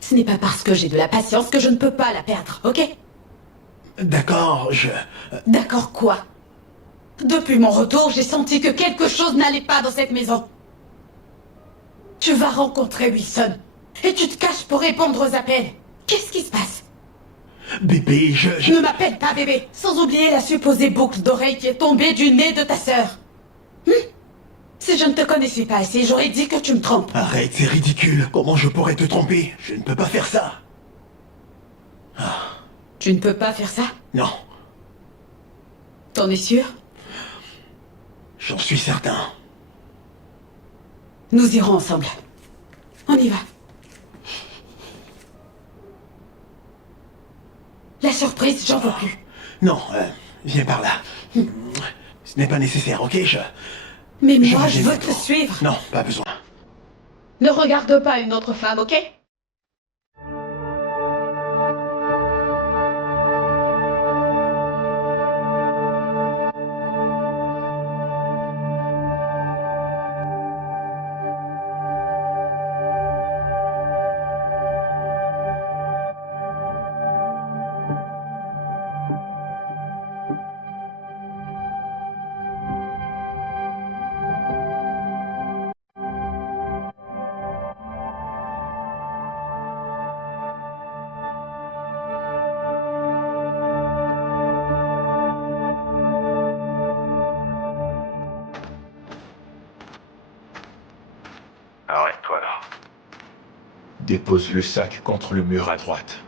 Ce n'est pas parce que j'ai de la patience que je ne peux pas la perdre, ok? D'accord, D'accord quoi? Depuis mon retour, j'ai senti que quelque chose n'allait pas dans cette maison. Tu vas rencontrer Wilson. Et tu te caches pour répondre aux appels. Qu'est-ce qui se passe? Bébé, Ne m'appelle pas bébé, sans oublier la supposée boucle d'oreille qui est tombée du nez de ta sœur. Si je ne te connaissais pas assez, j'aurais dit que tu me trompes. Arrête, c'est ridicule. Comment je pourrais te tromper? Je ne peux pas faire ça. Tu ne peux pas faire ça? Non, T'en es sûr? j'en suis certain. Nous irons ensemble. On y va. La surprise, j'en veux plus. Non, viens par là. Ce n'est pas nécessaire, ok? Mais Je moi, vais je veux bientôt. te suivre. Non, pas besoin. Ne regarde pas une autre femme, ok? Arrête-toi là. Dépose le sac contre le mur à droite.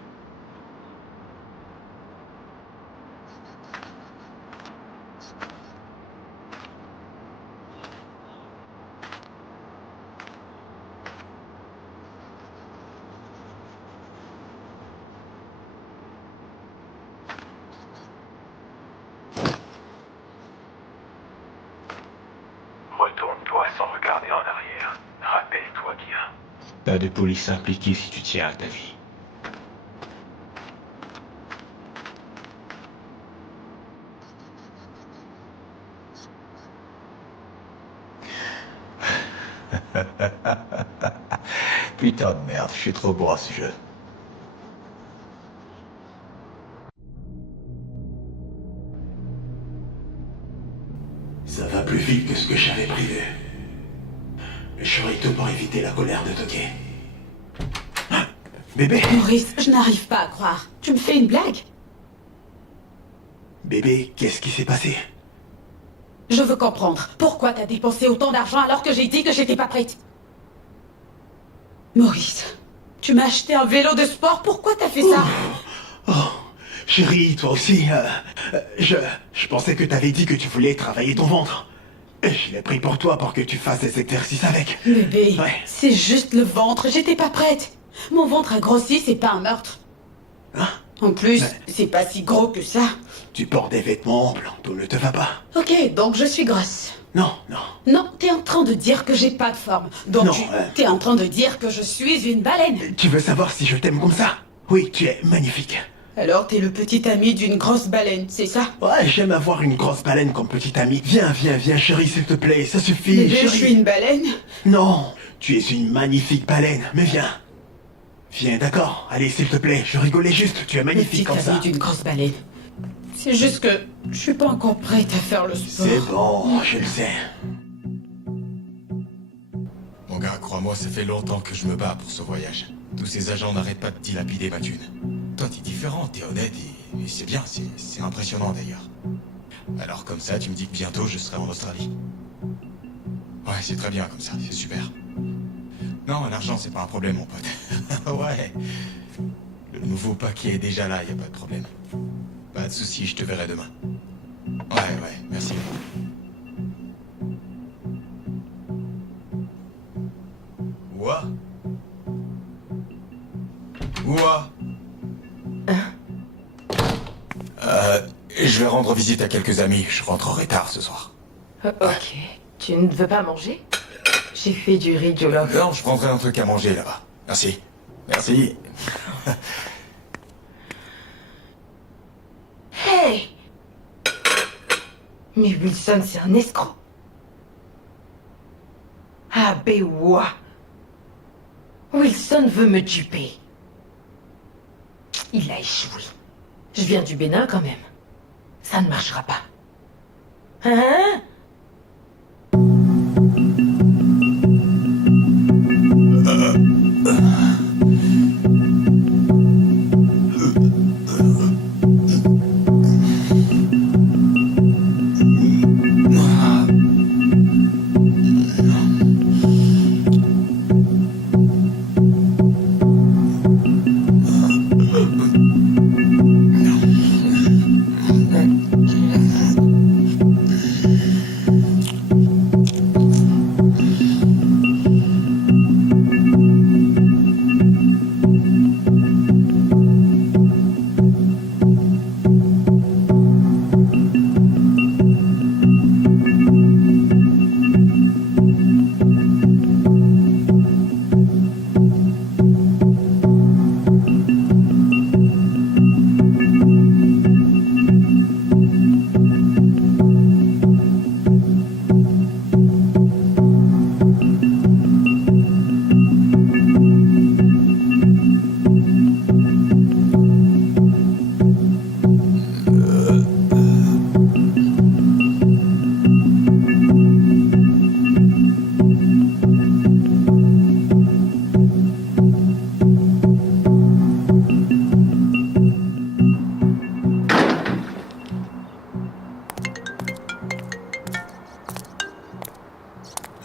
Retourne-toi sans regarder en arrière. Rappelle-toi bien. Pas de police impliquée si tu tiens à ta vie. Putain de merde, je suis trop bon à ce jeu. Ça va plus vite que ce que j'avais prévu. Je ferai tout pour éviter la colère de Toki. Bébé, Maurice, je n'arrive pas à croire. Tu me fais une blague? bébé, qu'est-ce qui s'est passé? Je veux comprendre. Pourquoi t'as dépensé autant d'argent alors que j'ai dit que j'étais pas prête? Maurice, tu m'as acheté un vélo de sport, pourquoi t'as fait ça? Oh, chérie, toi aussi, je pensais que t'avais dit que tu voulais travailler ton ventre. Je l'ai pris pour toi pour que tu fasses des exercices avec. Bébé, Ouais. c'est juste le ventre, j'étais pas prête. Mon ventre a grossi, c'est pas un meurtre. Hein? En plus, Ouais. c'est pas si gros que ça. Tu portes des vêtements amples, tout ne te va pas. Ok, donc je suis grosse. Non, non. Non, t'es en train de dire que j'ai pas de forme. Donc Non, t'es en train de dire que je suis une baleine. Tu veux savoir si je t'aime comme ça? Oui, tu es magnifique. Alors t'es le petit ami d'une grosse baleine, c'est ça? Ouais, j'aime avoir une grosse baleine comme petite amie. Viens, viens, viens, chérie, s'il te plaît, ça suffit, Bébé, je chérie. suis une baleine? Non, tu es une magnifique baleine, mais viens. Viens, d'accord. Allez, s'il te plaît, je rigolais juste, tu es magnifique Petite comme ça. amie d'une grosse baleine. C'est juste que je suis pas encore prête à faire le sport. C'est bon, je le sais. Mon gars, crois-moi, ça fait longtemps que je me bats pour ce voyage. Tous ces agents n'arrêtent pas de dilapider ma thune. Toi, t'es différent, t'es honnête et c'est bien, c'est impressionnant d'ailleurs. Alors comme ça, tu me dis que bientôt je serai en Australie. Ouais, c'est très bien comme ça, c'est super. Non, l'argent, c'est pas un problème, mon pote. Ouais. Le nouveau paquet est déjà là, y a pas de problème. Pas de soucis, je te verrai demain. Ouais, merci. Ouah. Ouah. Je vais rendre visite à quelques amis. Je rentrerai tard ce soir. Ok. Tu ne veux pas manger? J'ai fait du riz jollof. Non, je prendrai un truc à manger là-bas. Merci. Merci. Hey! Mais Wilson, c'est un escroc. Ah, ben ouah. Wilson veut me duper. Il a échoué. Je viens du Bénin quand même. Ça ne marchera pas. Hein?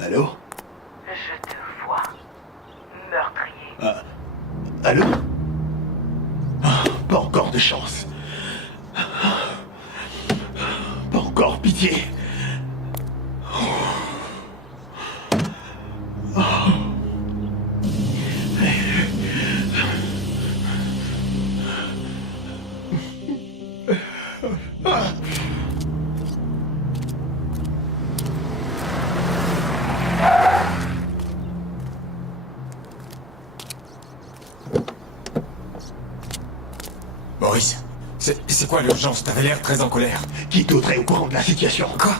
Allô? Je te vois. Meurtrier. Allô? Ah, pas encore de chance. Pas encore, pitié. Maurice, c'est quoi l'urgence? T'avais l'air très en colère. Qui d'autre est au courant de la situation? Quoi?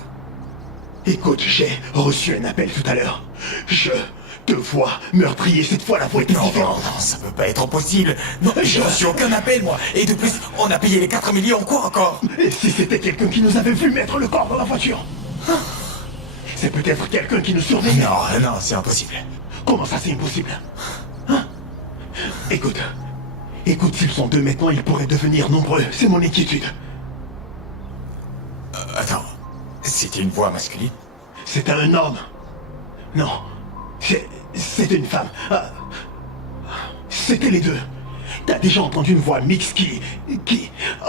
Écoute, j'ai reçu un appel tout à l'heure. Je te vois meurtrier, cette fois la voix était Non, différente. non, ça peut pas être possible. Non, j'ai reçu aucun appel, moi. Et de plus, on a payé les 4 millions, quoi encore? Et si c'était quelqu'un qui nous avait vu mettre le corps dans la voiture? C'est peut-être quelqu'un qui nous surveillait. Non, c'est impossible. Comment ça, c'est impossible? Hein? Écoute, s'ils sont deux maintenant, ils pourraient devenir nombreux. C'est mon inquiétude. Attends, c'était une voix masculine? C'est un homme. Non, c'est une femme. Ah, c'était les deux. T'as déjà entendu une voix mixte qui...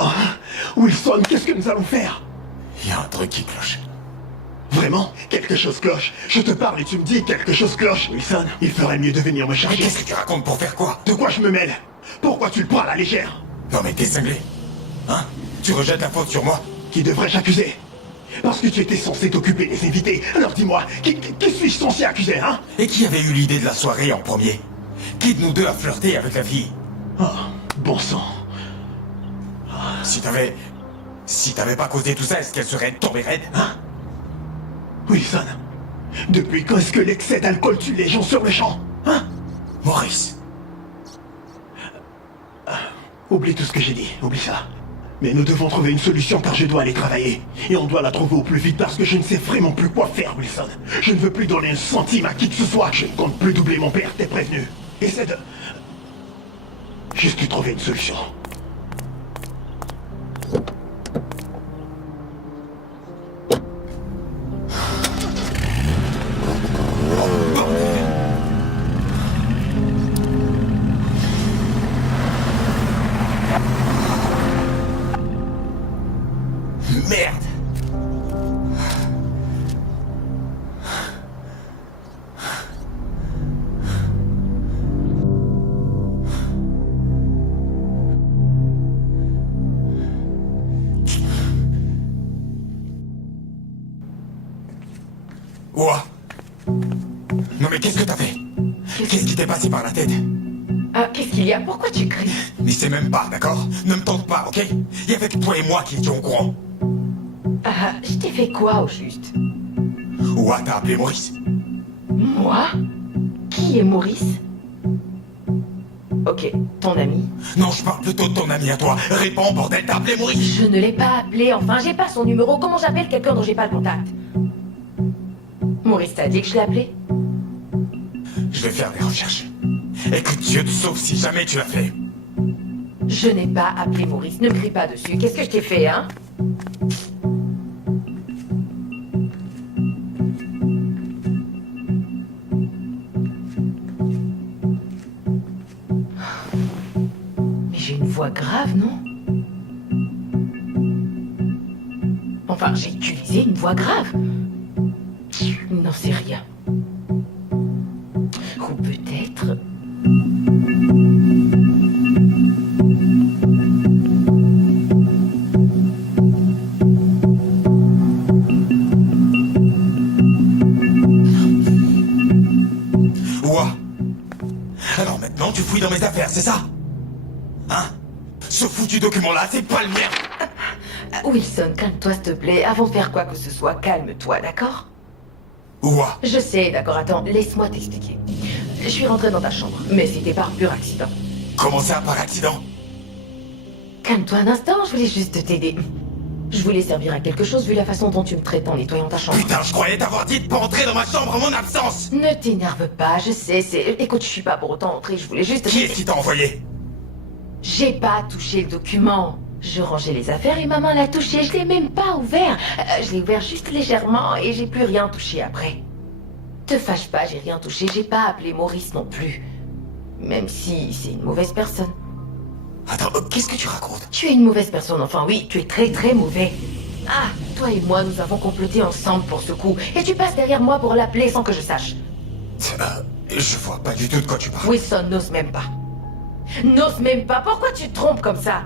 Oh, Wilson, qu'est-ce que nous allons faire? Il y a un truc qui cloche. Vraiment? Quelque chose cloche. Je te parle et tu me dis quelque chose cloche. Wilson, il ferait mieux de venir me Mais chercher. qu'est-ce que tu racontes pour faire quoi? De quoi je me mêle? Pourquoi tu le prends à la légère? Non mais t'es cinglé. Hein? Tu rejettes la faute sur moi? Qui devrais-je accuser? Parce que tu étais censé t'occuper des invités. Alors dis-moi, qui suis-je censé accuser, hein? Et qui avait eu l'idée de la soirée en premier? Qui de nous deux a flirté avec la fille? Oh, bon sang. Si t'avais pas causé tout ça, est-ce qu'elle serait tombée raide? Hein? Wilson, depuis quand est-ce que l'excès d'alcool tue les gens sur le champ? Hein? Maurice. Oublie tout ce que j'ai dit, oublie ça. Mais nous devons trouver une solution car je dois aller travailler. Et on doit la trouver au plus vite parce que je ne sais vraiment plus quoi faire, Wilson. Je ne veux plus donner un centime à qui que ce soit. Je ne compte plus doubler mon père, t'es prévenu. Essaie de... Juste lui trouver une solution. Ouah. Non mais qu'est-ce que t'as fait? Qu'est-ce qui t'est passé par la tête? Ah, qu'est-ce qu'il y a? Pourquoi tu cries? Mais c'est même pas, d'accord? Ne me tente pas, ok? Il y avait que toi et moi qui étions au courant. Ah, je t'ai fait quoi au juste? Ouah, t'as appelé Maurice? Moi? Qui est Maurice? Ok, ton ami. Non, je parle plutôt de ton ami à toi. Réponds, bordel, t'as appelé Maurice? Je ne l'ai pas appelé, enfin, j'ai pas son numéro. Comment j'appelle quelqu'un dont j'ai pas le contact? Maurice t'a dit que je l'ai appelé? Je vais faire des recherches. Et que Dieu te sauve si jamais tu l'as fait. Je n'ai pas appelé Maurice, ne me crie pas dessus. Qu'est-ce que je t'ai fait, hein? Mais j'ai une voix grave, non? Enfin, j'ai utilisé une voix grave. Non, c'est rien. Ou peut-être... Ouah. Alors maintenant, tu fouilles dans mes affaires, c'est ça? Hein? Ce foutu document-là, c'est pas le mien! Wilson, calme-toi s'il te plaît. Avant de faire quoi que ce soit, calme-toi, d'accord? Ouah. Je sais, d'accord, attends, laisse-moi t'expliquer. Je suis rentrée dans ta chambre, mais c'était par pur accident. Comment ça, par accident? Calme-toi un instant, je voulais juste t'aider. Je voulais servir à quelque chose vu la façon dont tu me traites en nettoyant ta chambre. Putain, je croyais t'avoir dit de pas entrer dans ma chambre en mon absence! Ne t'énerve pas, je sais, c'est... Écoute, je suis pas pour autant entrée, je voulais juste... Qui est-ce qui t'a envoyé? J'ai pas touché le document. Je rangeais les affaires et ma main l'a touché, je l'ai même pas ouvert. Je l'ai ouvert juste légèrement et j'ai plus rien touché après. Te fâche pas, j'ai rien touché, j'ai pas appelé Maurice non plus. Même si c'est une mauvaise personne. Attends, qu'est-ce que tu racontes? Tu es une mauvaise personne, enfin oui, tu es très très mauvais. Ah, toi et moi, nous avons comploté ensemble pour ce coup. Et tu passes derrière moi pour l'appeler sans que je sache. Je vois pas du tout de quoi tu parles. Wilson n'ose même pas. N'ose même pas, pourquoi tu te trompes comme ça?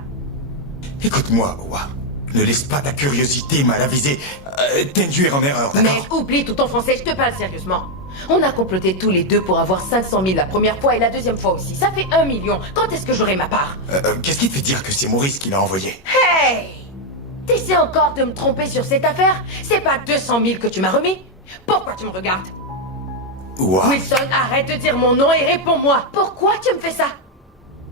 Écoute-moi, Ouah. Ne laisse pas ta curiosité mal avisée t'induire en erreur, d'accord? Mais oublie tout ton français, je te parle sérieusement. On a comploté tous les deux pour avoir 500 000 la première fois et la deuxième fois aussi. Ça fait 1 million. Quand est-ce que j'aurai ma part? Qu'est-ce qui te fait dire que c'est Maurice qui l'a envoyé? Hey! T'essaies encore de me tromper sur cette affaire? C'est pas 200 000 que tu m'as remis? Pourquoi tu me regardes? Ouah. Wilson, arrête de dire mon nom et réponds-moi. Pourquoi tu me fais ça?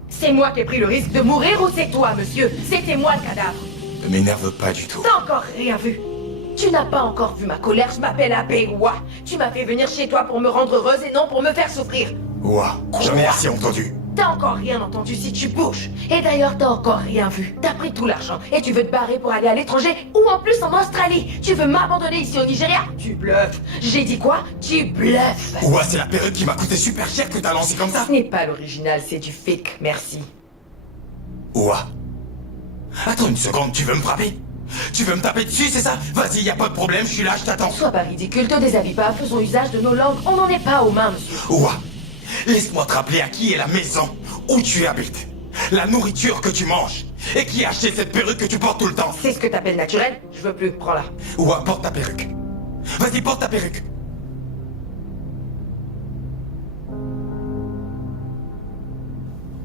C'est moi qui ai pris le risque de mourir ou c'est toi, monsieur? C'était moi le cadavre. Ne m'énerve pas du tout. T'as encore rien vu. Tu n'as pas encore vu ma colère, je m'appelle Abewa. Tu m'as fait venir chez toi pour me rendre heureuse et non pour me faire souffrir. Ouah, jamais assez entendu. T'as encore rien entendu si tu bouges. Et d'ailleurs, t'as encore rien vu. T'as pris tout l'argent et tu veux te barrer pour aller à l'étranger ou en plus en Australie. Tu veux m'abandonner ici au Nigeria? Tu bluffes. J'ai dit quoi? Tu bluffes. Ouah, c'est la perruque qui m'a coûté super cher que t'as lancé comme ça. Ce n'est pas l'original, c'est du fake, merci. Ouah. Attends une seconde, tu veux me frapper? Tu veux me taper dessus, c'est ça? Vas-y, y a pas de problème, je suis là, je t'attends. Sois pas ridicule, te déshabille pas, faisons usage de nos langues. On n'en est pas aux mains, monsieur. Ouah. Laisse-moi te rappeler à qui est la maison où tu habites, la nourriture que tu manges, et qui a acheté cette perruque que tu portes tout le temps. C'est ce que t'appelles naturel? Je veux plus, prends-la. Ouah, porte ta perruque. Vas-y, porte ta perruque.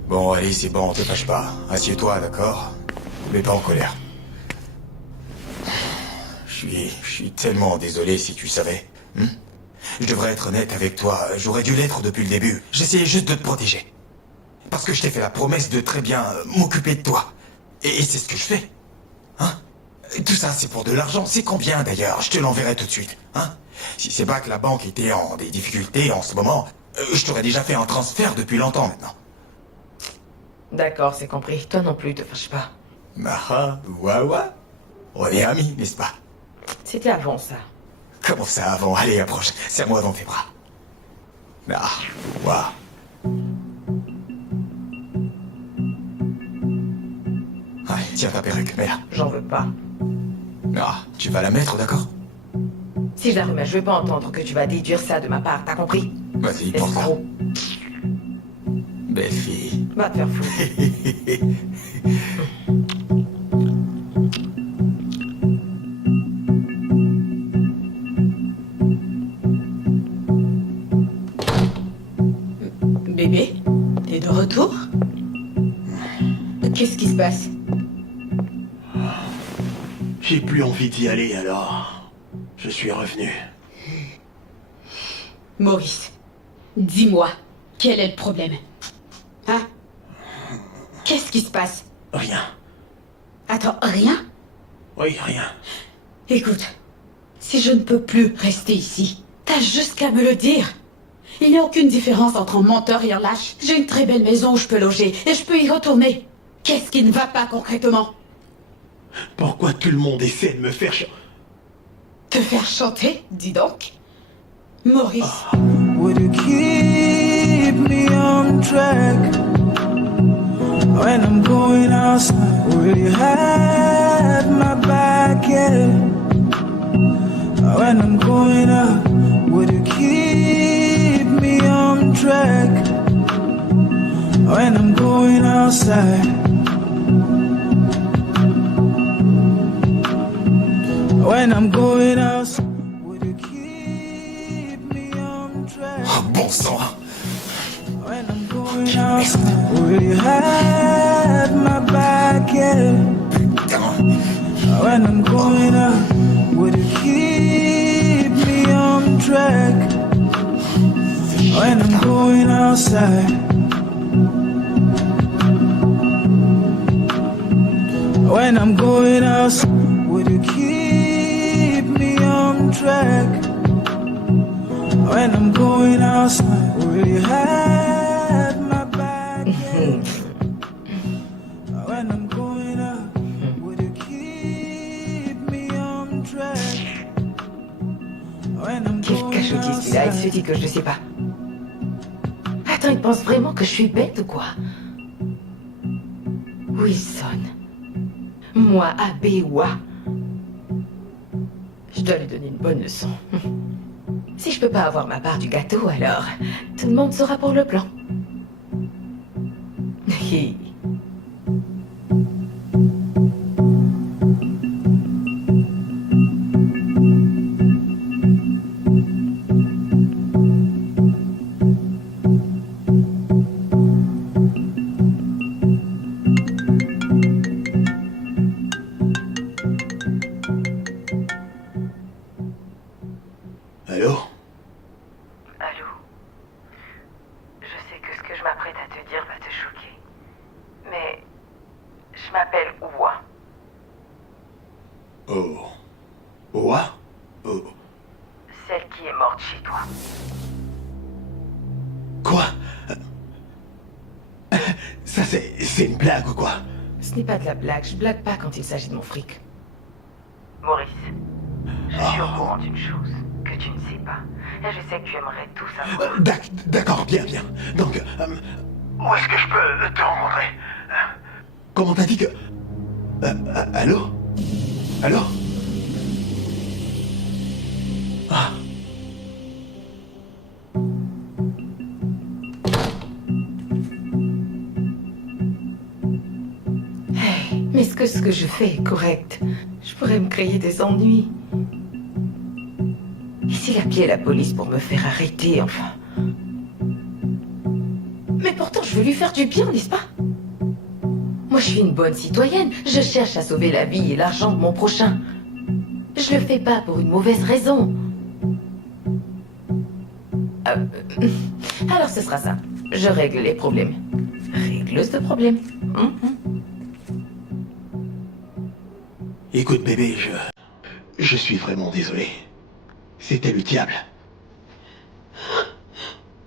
Bon, allez, c'est bon, te fâche pas. Assieds-toi, d'accord? Mais pas en colère. Je suis tellement désolé si tu savais. Je devrais être honnête avec toi, j'aurais dû l'être depuis le début. J'essayais juste de te protéger. Parce que je t'ai fait la promesse de très bien m'occuper de toi. Et c'est ce que je fais. Hein? Tout ça, c'est pour de l'argent. C'est combien d'ailleurs? Je te l'enverrai tout de suite. Hein? Si c'est pas que la banque était en des difficultés en ce moment, je t'aurais déjà fait un transfert depuis longtemps maintenant. D'accord, c'est compris. Toi non plus, te fâche pas. Maha, ouah. On est amis, n'est-ce pas? C'était avant ça. Comment ça avant? Allez, approche. Serre-moi dans tes bras. Ah, ouah. Allez, tiens ta perruque, mets-la. J'en veux pas. Ah, tu vas la mettre, d'accord? Si je la remets, je veux pas entendre que tu vas déduire ça de ma part, t'as compris? Vas-y, porte-la. Escroc. Belle fille. Va te faire foutre. retour? Qu'est-ce qui se passe? J'ai plus envie d'y aller, alors je suis revenu. Maurice, dis-moi, quel est le problème? Hein? Qu'est-ce qui se passe? Rien. Attends, rien? Oui, rien. Écoute, si je ne peux plus rester ici, t'as juste qu'à me le dire. Il n'y a aucune différence entre un menteur et un lâche. J'ai une très belle maison où je peux loger et je peux y retourner. Qu'est-ce qui ne va pas concrètement? Pourquoi tout le monde essaie de me faire Te faire chanter, dis donc? Maurice. Would you keep me on track when I'm going outside? Will you have my back, yeah? When I'm going out, would you keep me on track when I'm going outside? When I'm going outside, would you keep me on track? Oh, bon sang. When I'm going outside, will you have my back, yeah? When I'm going out, would you keep me on track? When I'm going outside, when I'm going outside, would you keep me on track? When I'm going outside, will you have my back? Yeah. When I'm going out, would you keep me on track? When I'm Quel going cachotier celui-là, il se outside. dit que je sais pas. Attends, il pense vraiment que je suis bête ou quoi? Wilson. Moi, Abewa. Je dois lui donner une bonne leçon. Si je peux pas avoir ma part du gâteau, alors tout le monde sera pour le plan. Allô? Allô? Je sais que ce que je m'apprête à te dire va te choquer. Mais je m'appelle Ouwa. Oh. Quoi? Oh. Celle qui est morte chez toi. Quoi? Ça, c'est une blague ou quoi? Ce n'est pas de la blague, je blague pas quand il s'agit de mon fric. Maurice, je suis au courant d'une chose que tu ne sais pas. Et je sais que tu aimerais tout savoir. D'accord, bien, bien. Donc, Où est-ce que je peux te rencontrer? comment t'as dit que... allô? Allô? Ah. Hey, mais est-ce que ce que je fais est correct? Je pourrais me créer des ennuis. Et s'il appelait la police pour me faire arrêter, enfin? Mais pourtant, je veux lui faire du bien, n'est-ce pas? Moi, je suis une bonne citoyenne. Je cherche à sauver la vie et l'argent de mon prochain. Je le fais pas pour une mauvaise raison. Alors, ce sera ça. Je règle les problèmes. Régleuse de problèmes. Écoute, bébé, je suis vraiment désolé. C'était le diable.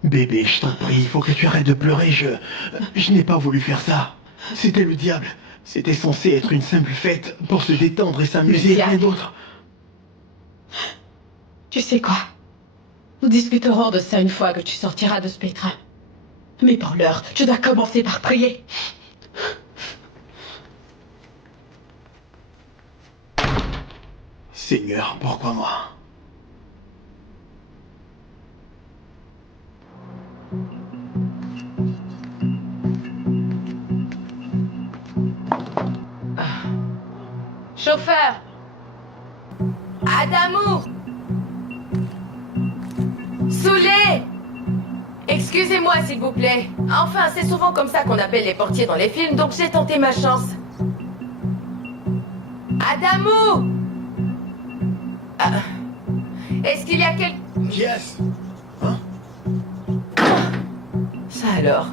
Bébé, je t'en prie, il faut que tu arrêtes de pleurer, je n'ai pas voulu faire ça. C'était le diable. C'était censé être une simple fête pour se détendre et s'amuser, rien d'autre. Tu sais quoi? Nous discuterons de ça une fois que tu sortiras de ce pétrin. Mais pour l'heure, tu dois commencer par prier. Seigneur, pourquoi moi? Chauffeur! Adamou! Soulé! Excuse Excusez-moi, s'il vous plaît. Enfin, c'est souvent comme ça qu'on appelle les portiers dans les films, donc j'ai tenté ma chance. Adamo! Ah. Est-ce qu'il y a quelqu'un... Yes. Hein? Ça alors?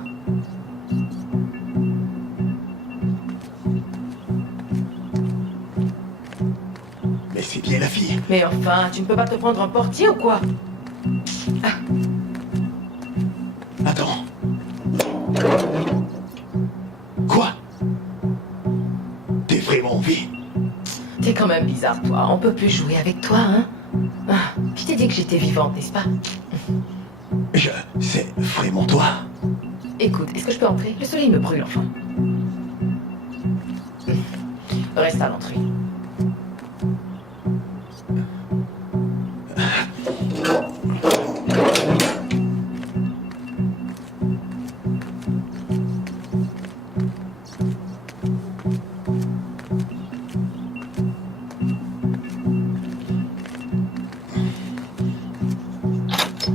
Mais c'est bien la fille. Mais enfin, tu ne peux pas te prendre un portier ou quoi? Attends. Quoi? T'es vraiment en vie? T'es quand même bizarre, toi. On peut plus jouer avec toi, hein? Ah, je t'ai dit que j'étais vivante, n'est-ce pas? C'est vraiment toi? Écoute, est-ce que je peux entrer? Le soleil me brûle, enfin. Reste à l'entrée.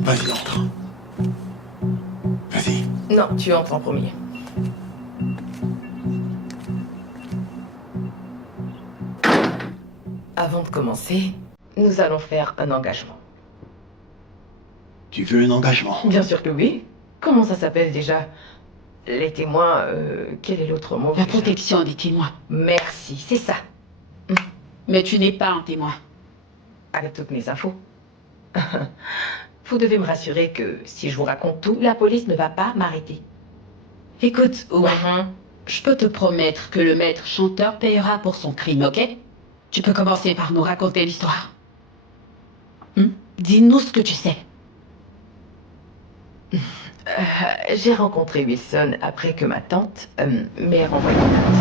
Vas-y, entre. Vas-y. Non, tu entres en premier. Avant de commencer, nous allons faire un engagement. Tu veux un engagement? Bien sûr que oui. Comment ça s'appelle déjà? Les témoins, quel est l'autre mot? La déjà? protection des témoins. Merci, c'est ça. Mais tu n'es pas un témoin. Avec toutes mes infos. Vous devez me rassurer que si je vous raconte tout, la police ne va pas m'arrêter. Écoute, ouais. Je peux te promettre que le maître chanteur payera pour son crime, ok? Tu peux commencer par nous raconter l'histoire. Dis-nous ce que tu sais. J'ai rencontré Wilson après que ma tante m'ait renvoyé une lettre.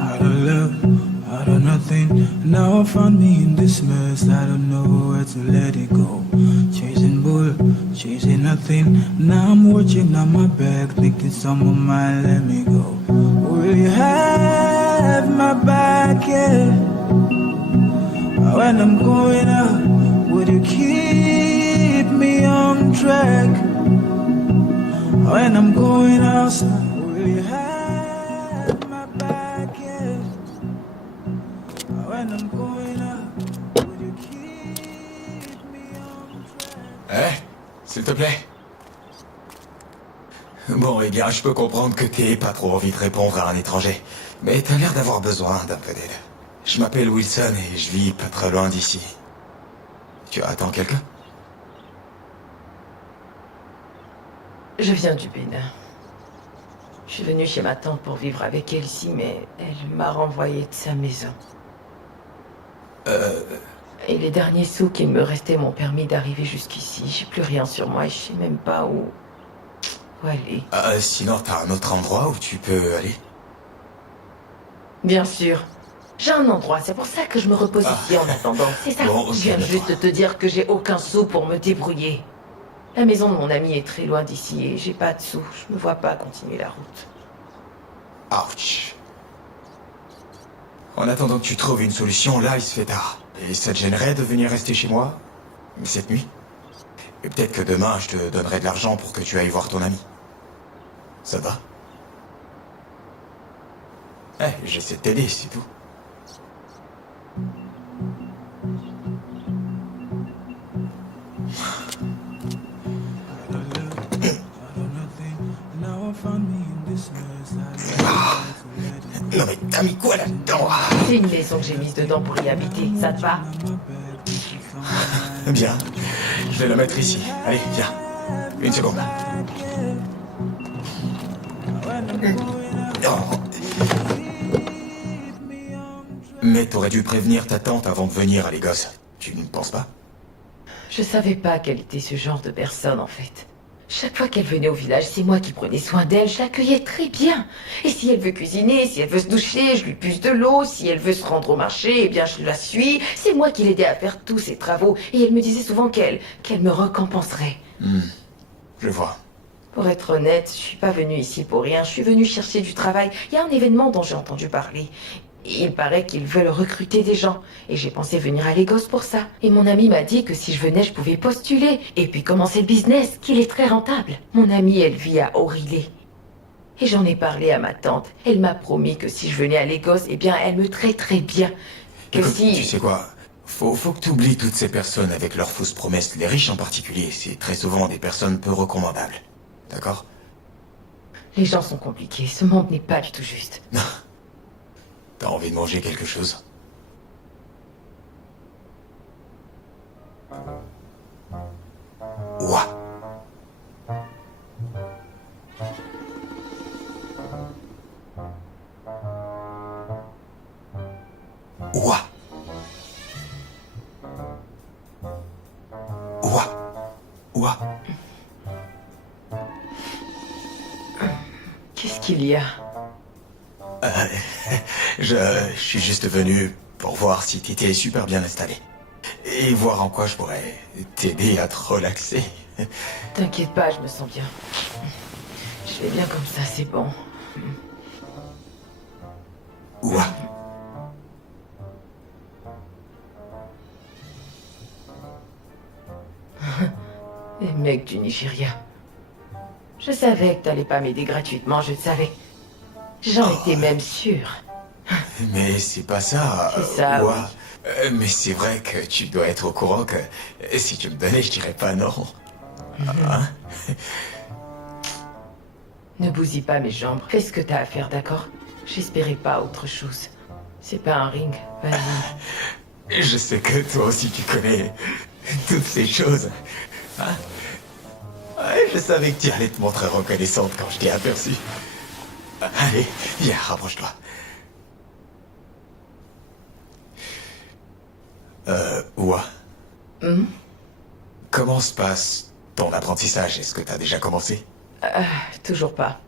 Out of love, out of nothing. Now I found me in this mess. I don't know where to let it go. Chasing bull, chasing nothing. Now I'm watching on my back, thinking someone might let me go. Will you have my back, yeah? When I'm going out, would you keep me on track? When I'm going outside, will you have my back, yeah? When I'm going out, would you keep me on track? S'il te plaît. Bon, eh bien, je peux comprendre que t'aies pas trop envie de répondre à un étranger. Mais t'as l'air d'avoir besoin d'un peu d'aide. Je m'appelle Wilson et je vis pas très loin d'ici. Tu attends quelqu'un? Je viens du Bénin. Je suis venue chez ma tante pour vivre avec elle ici, mais elle m'a renvoyée de sa maison. Et les derniers sous qu'il me restait m'ont permis d'arriver jusqu'ici. J'ai plus rien sur moi et je sais même pas où aller. Sinon, t'as un autre endroit où tu peux aller? Bien sûr. J'ai un endroit, c'est pour ça que je me repose ici en attendant. C'est ça. Bon, je viens juste de te dire que j'ai aucun sou pour me débrouiller. La maison de mon ami est très loin d'ici et j'ai pas de sous. Je me vois pas continuer la route. Ouch. En attendant que tu trouves une solution, là, il se fait tard. Et ça te gênerait de venir rester chez moi cette nuit? Et peut-être que demain, je te donnerai de l'argent pour que tu ailles voir ton ami. Ça te va? J'essaie de t'aider, c'est tout. Non mais t'as mis quoi là-dedans? C'est une maison que j'ai mise dedans pour y habiter, ça te va? Bien, je vais la mettre ici. Allez, viens. Une seconde. Mais t'aurais dû prévenir ta tante avant de venir à les gosses. Tu ne penses pas? Je savais pas qu'elle était ce genre de personne en fait. Chaque fois qu'elle venait au village, c'est moi qui prenais soin d'elle, je l'accueillais très bien. Et si elle veut cuisiner, si elle veut se doucher, je lui puise de l'eau. Si elle veut se rendre au marché, eh bien je la suis. C'est moi qui l'aidais à faire tous ses travaux. Et elle me disait souvent qu'elle me récompenserait. Je vois. Pour être honnête, je suis pas venue ici pour rien. Je suis venue chercher du travail. Il y a un événement dont j'ai entendu parler. Il paraît qu'ils veulent recruter des gens. Et j'ai pensé venir à Lagos pour ça. Et mon ami m'a dit que si je venais, je pouvais postuler. Et puis commencer le business, qu'il est très rentable. Mon amie, elle vit à Orilé. Et j'en ai parlé à ma tante. Elle m'a promis que si je venais à Lagos, eh bien, elle me traiterait bien. Que Écoute, si... tu sais quoi? Faut que tu oublies toutes ces personnes avec leurs fausses promesses. Les riches en particulier, c'est très souvent des personnes peu recommandables. D'accord? Les gens sont compliqués. Ce monde n'est pas du tout juste. T'as envie de manger quelque chose? Ouah. Ouah. Ouah. Ouah. Qu'est-ce qu'il y a? Je suis juste venu pour voir si t'étais super bien installé. Et voir en quoi je pourrais t'aider à te relaxer. T'inquiète pas, je me sens bien. Je vais bien comme ça, c'est bon. Ouah. Les mecs du Nigeria. Je savais que t'allais pas m'aider gratuitement, je le savais. J'en étais même sûre. Mais c'est pas ça. C'est ça, Ouah. Mais c'est vrai que tu dois être au courant que si tu me donnais, je dirais pas non. Hein? Ne bousille pas mes jambes. Fais ce que t'as à faire, d'accord? J'espérais pas autre chose. C'est pas un ring, vas-y. Je sais que toi aussi tu connais toutes ces choses. Hein? Ouais, je savais que tu allais te montrer reconnaissante quand je t'ai aperçu. Allez, viens, rapproche-toi. Ouah. Comment se passe ton apprentissage? Est-ce que t'as déjà commencé? Toujours pas.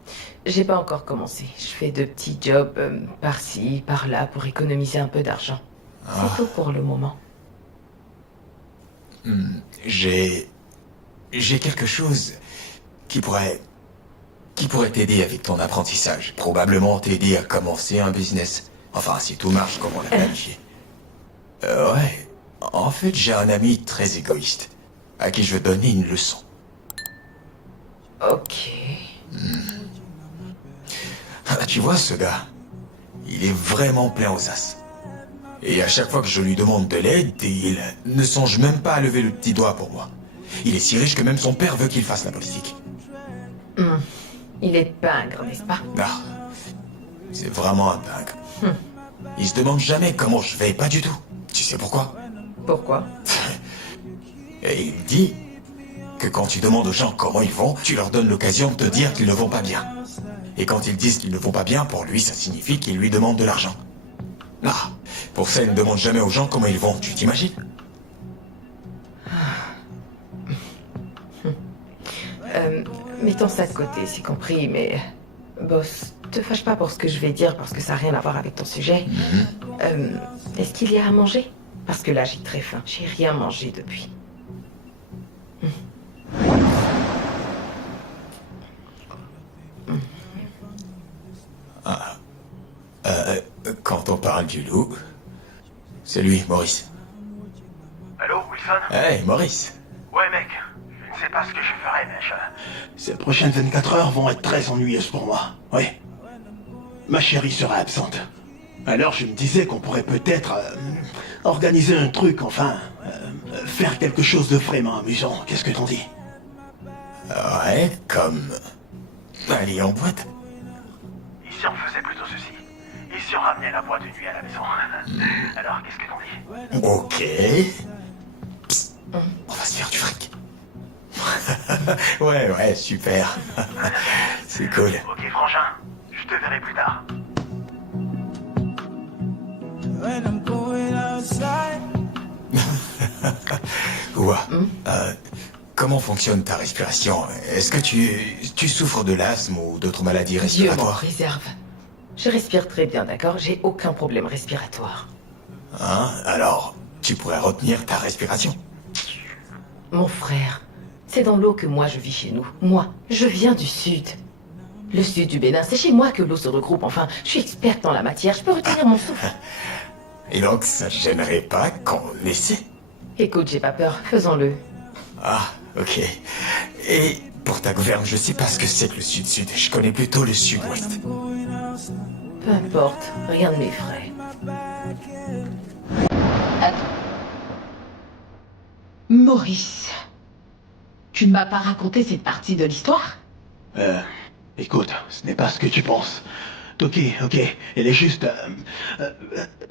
J'ai pas encore commencé. Je fais de petits jobs par-ci, par-là pour économiser un peu d'argent. C'est tout pour le moment. J'ai quelque chose qui pourrait t'aider avec ton apprentissage. Probablement t'aider à commencer un business. Enfin, si tout marche comme on l'a planifié. Ouais. En fait, j'ai un ami très égoïste, à qui je veux donner une leçon. Ok. Ah, tu vois, ce gars, il est vraiment plein aux as. Et à chaque fois que je lui demande de l'aide, il ne songe même pas à lever le petit doigt pour moi. Il est si riche que même son père veut qu'il fasse la politique. Il est pingre, n'est-ce pas? Ah, c'est vraiment un dingue. Il se demande jamais comment je vais, pas du tout. Tu sais pourquoi? Pourquoi? Et il dit que quand tu demandes aux gens comment ils vont, tu leur donnes l'occasion de te dire qu'ils ne vont pas bien. Et quand ils disent qu'ils ne vont pas bien, pour lui, ça signifie qu'ils lui demandent de l'argent. Ah, pour ça, il ne demande jamais aux gens comment ils vont, tu t'imagines? Mettons ça de côté, c'est compris, mais... Boss, te fâche pas pour ce que je vais dire, parce que ça n'a rien à voir avec ton sujet. Est-ce qu'il y a à manger? Parce que là, j'ai très faim. J'ai rien mangé depuis. Quand on parle du loup, c'est lui, Maurice. Allô, Wilson? Hey, Maurice. Ouais, mec. Je ne sais pas ce que je ferai, mais Ces prochaines 24 heures vont être très ennuyeuses pour moi. Oui. Ma chérie sera absente. Alors je me disais qu'on pourrait peut-être organiser un truc, enfin, faire quelque chose de vraiment amusant. Qu'est-ce que t'en dis? Ouais, comme... aller en boîte. Et si on faisait plutôt ceci? Et si on ramenait la boîte de nuit à la maison? Alors, qu'est-ce que t'en dis? Ok. Psst, on va se faire du fric. ouais, super. C'est cool. Ok, frangin. Je te verrai plus tard. When I'm going outside. Ouah. Comment fonctionne ta respiration? Est-ce que tu souffres de l'asthme ou d'autres maladies Dieu m'en respiratoires? préserve. Je respire très bien, d'accord? J'ai aucun problème respiratoire. Hein? Alors, tu pourrais retenir ta respiration. Mon frère, c'est dans l'eau que moi je vis chez nous. Moi, je viens du sud. Le sud du Bénin, c'est chez moi que l'eau se regroupe. Enfin, je suis experte dans la matière, je peux retenir mon souffle. Et donc, ça ne gênerait pas qu'on essaie? Écoute, j'ai pas peur, faisons-le. Ah, ok. Et pour ta gouverne, je sais pas ce que c'est que le sud-sud. Je connais plutôt le sud-ouest. Peu importe, rien ne m'effraie. Maurice, tu ne m'as pas raconté cette partie de l'histoire? Écoute, ce n'est pas ce que tu penses. Ok, elle est juste...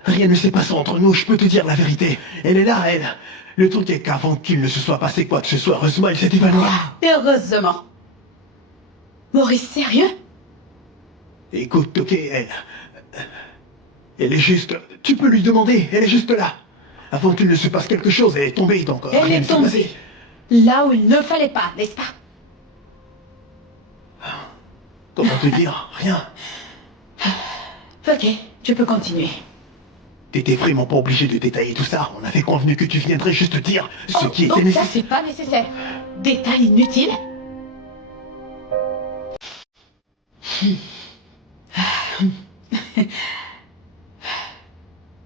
rien ne s'est passé entre nous, je peux te dire la vérité. Elle est là, elle. Le truc est qu'avant qu'il ne se soit passé quoi que ce soit, heureusement, elle s'est évanouie. Heureusement. Maurice, sérieux? Écoute, ok, elle est juste... Tu peux lui demander, elle est juste là. Avant qu'il ne se passe quelque chose, elle est tombée, donc... Elle rien est ne s'est tombée passé. là où il ne fallait pas, n'est-ce pas? Comment te dire? Rien. Ok, tu peux continuer. T'étais vraiment pas obligé de détailler tout ça. On avait convenu que tu viendrais juste dire ce qui était Donc ça, nécessaire. c'est pas nécessaire. Détail inutile.